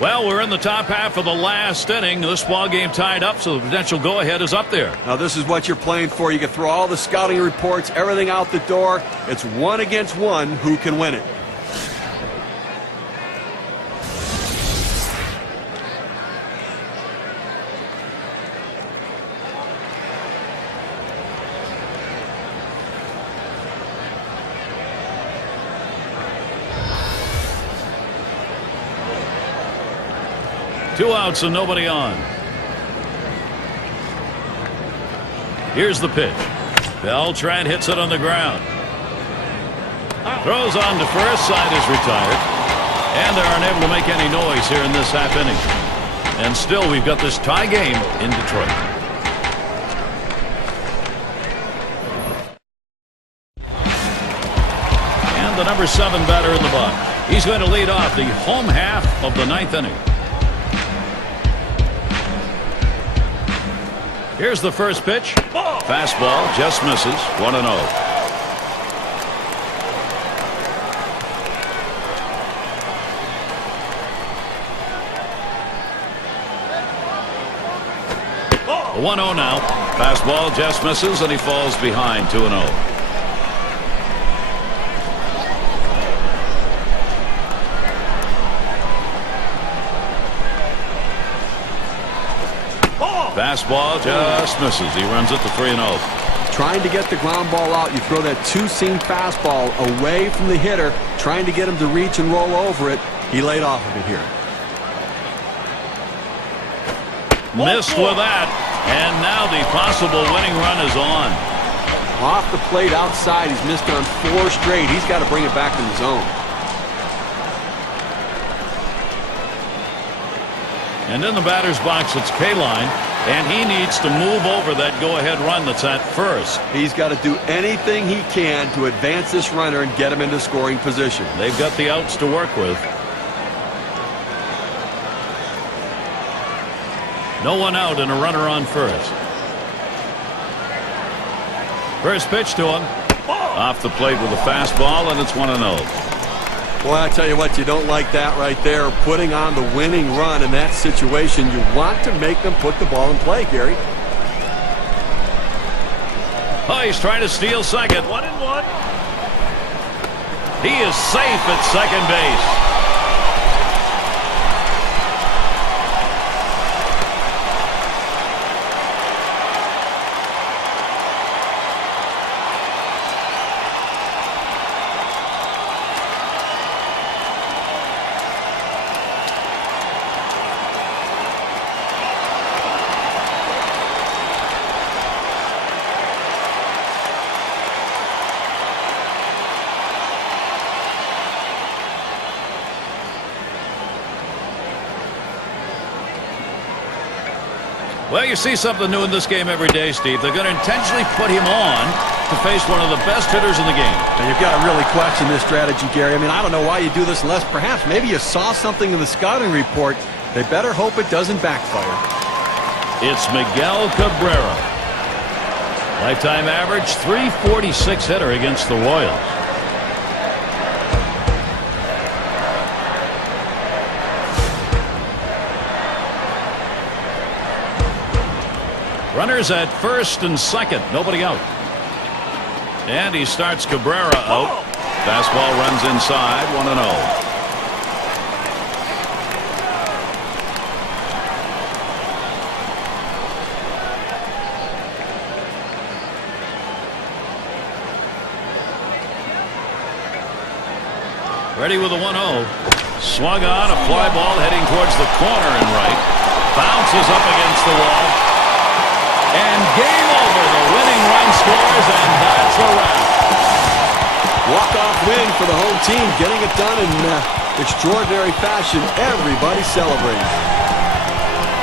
Well, we're in the top half of the last inning. This ball game tied up, so the potential go-ahead is up there. Now, this is what you're playing for. You can throw all the scouting reports, everything out the door. It's 1 against 1 who can win it. Two outs and nobody on. Here's the pitch. Beltran hits it on the ground. Throws on to first. Side is retired. And they're unable to make any noise here in this half inning. And still we've got this tie game in Detroit. And the number 7 batter in the box. He's going to lead off the home half of the 9th inning. Here's the first pitch. Fastball just misses. 1-0. The 1-0 now. Fastball just misses, and he falls behind. 2-0. Fastball just misses. He runs it to 3-0. Trying to get the ground ball out. You throw that two-seam fastball away from the hitter, trying to get him to reach and roll over it. He laid off of it here. Missed with that. And now the possible winning run is on. Off the plate outside. He's missed on 4 straight. He's got to bring it back in the zone. And in the batter's box, it's Kaline, and he needs to move over that go-ahead run that's at first. He's got to do anything he can to advance this runner and get him into scoring position. They've got the outs to work with. No one out and a runner on first. First pitch to him. Off the plate with a fastball, and it's 1-0. Boy, I tell you what, you don't like that right there. Putting on the winning run in that situation, you want to make them put the ball in play, Gary. Oh, he's trying to steal second. 1-1. He is safe at second base. Well, you see something new in this game every day, Steve. They're going to intentionally put him on to face one of the best hitters in the game. And you've got to really question this strategy, Gary. I mean, I don't know why you do this unless perhaps maybe you saw something in the scouting report. They better hope it doesn't backfire. It's Miguel Cabrera. Lifetime average, .346 hitter against the Royals. Runners at first and second, nobody out. And he starts Cabrera out. Fastball runs inside, 1-0. Ready with a 1-0. Swung on, a fly ball heading towards the corner and right. Bounces up against the wall. And game over. The winning run scores, and that's a wrap. Walk-off win for the home team, getting it done in extraordinary fashion. Everybody celebrating.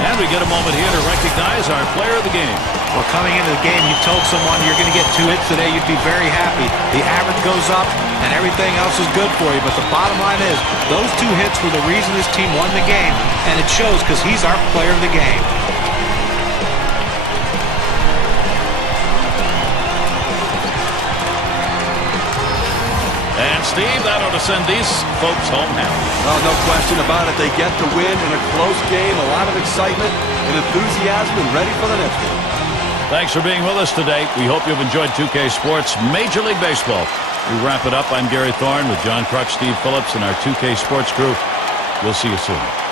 And we get a moment here to recognize our player of the game. Well, coming into the game, you told someone you're going to get 2 hits today, you'd be very happy. The average goes up, and everything else is good for you. But the bottom line is, those 2 hits were the reason this team won the game, and it shows because he's our player of the game. And Steve, that ought to send these folks home happy. Well, no question about it. They get the win in a close game, a lot of excitement and enthusiasm, and ready for the next one. Thanks for being with us today. We hope you've enjoyed 2K Sports Major League Baseball. We wrap it up. I'm Gary Thorne with John Kruk, Steve Phillips, and our 2K Sports crew. We'll see you soon.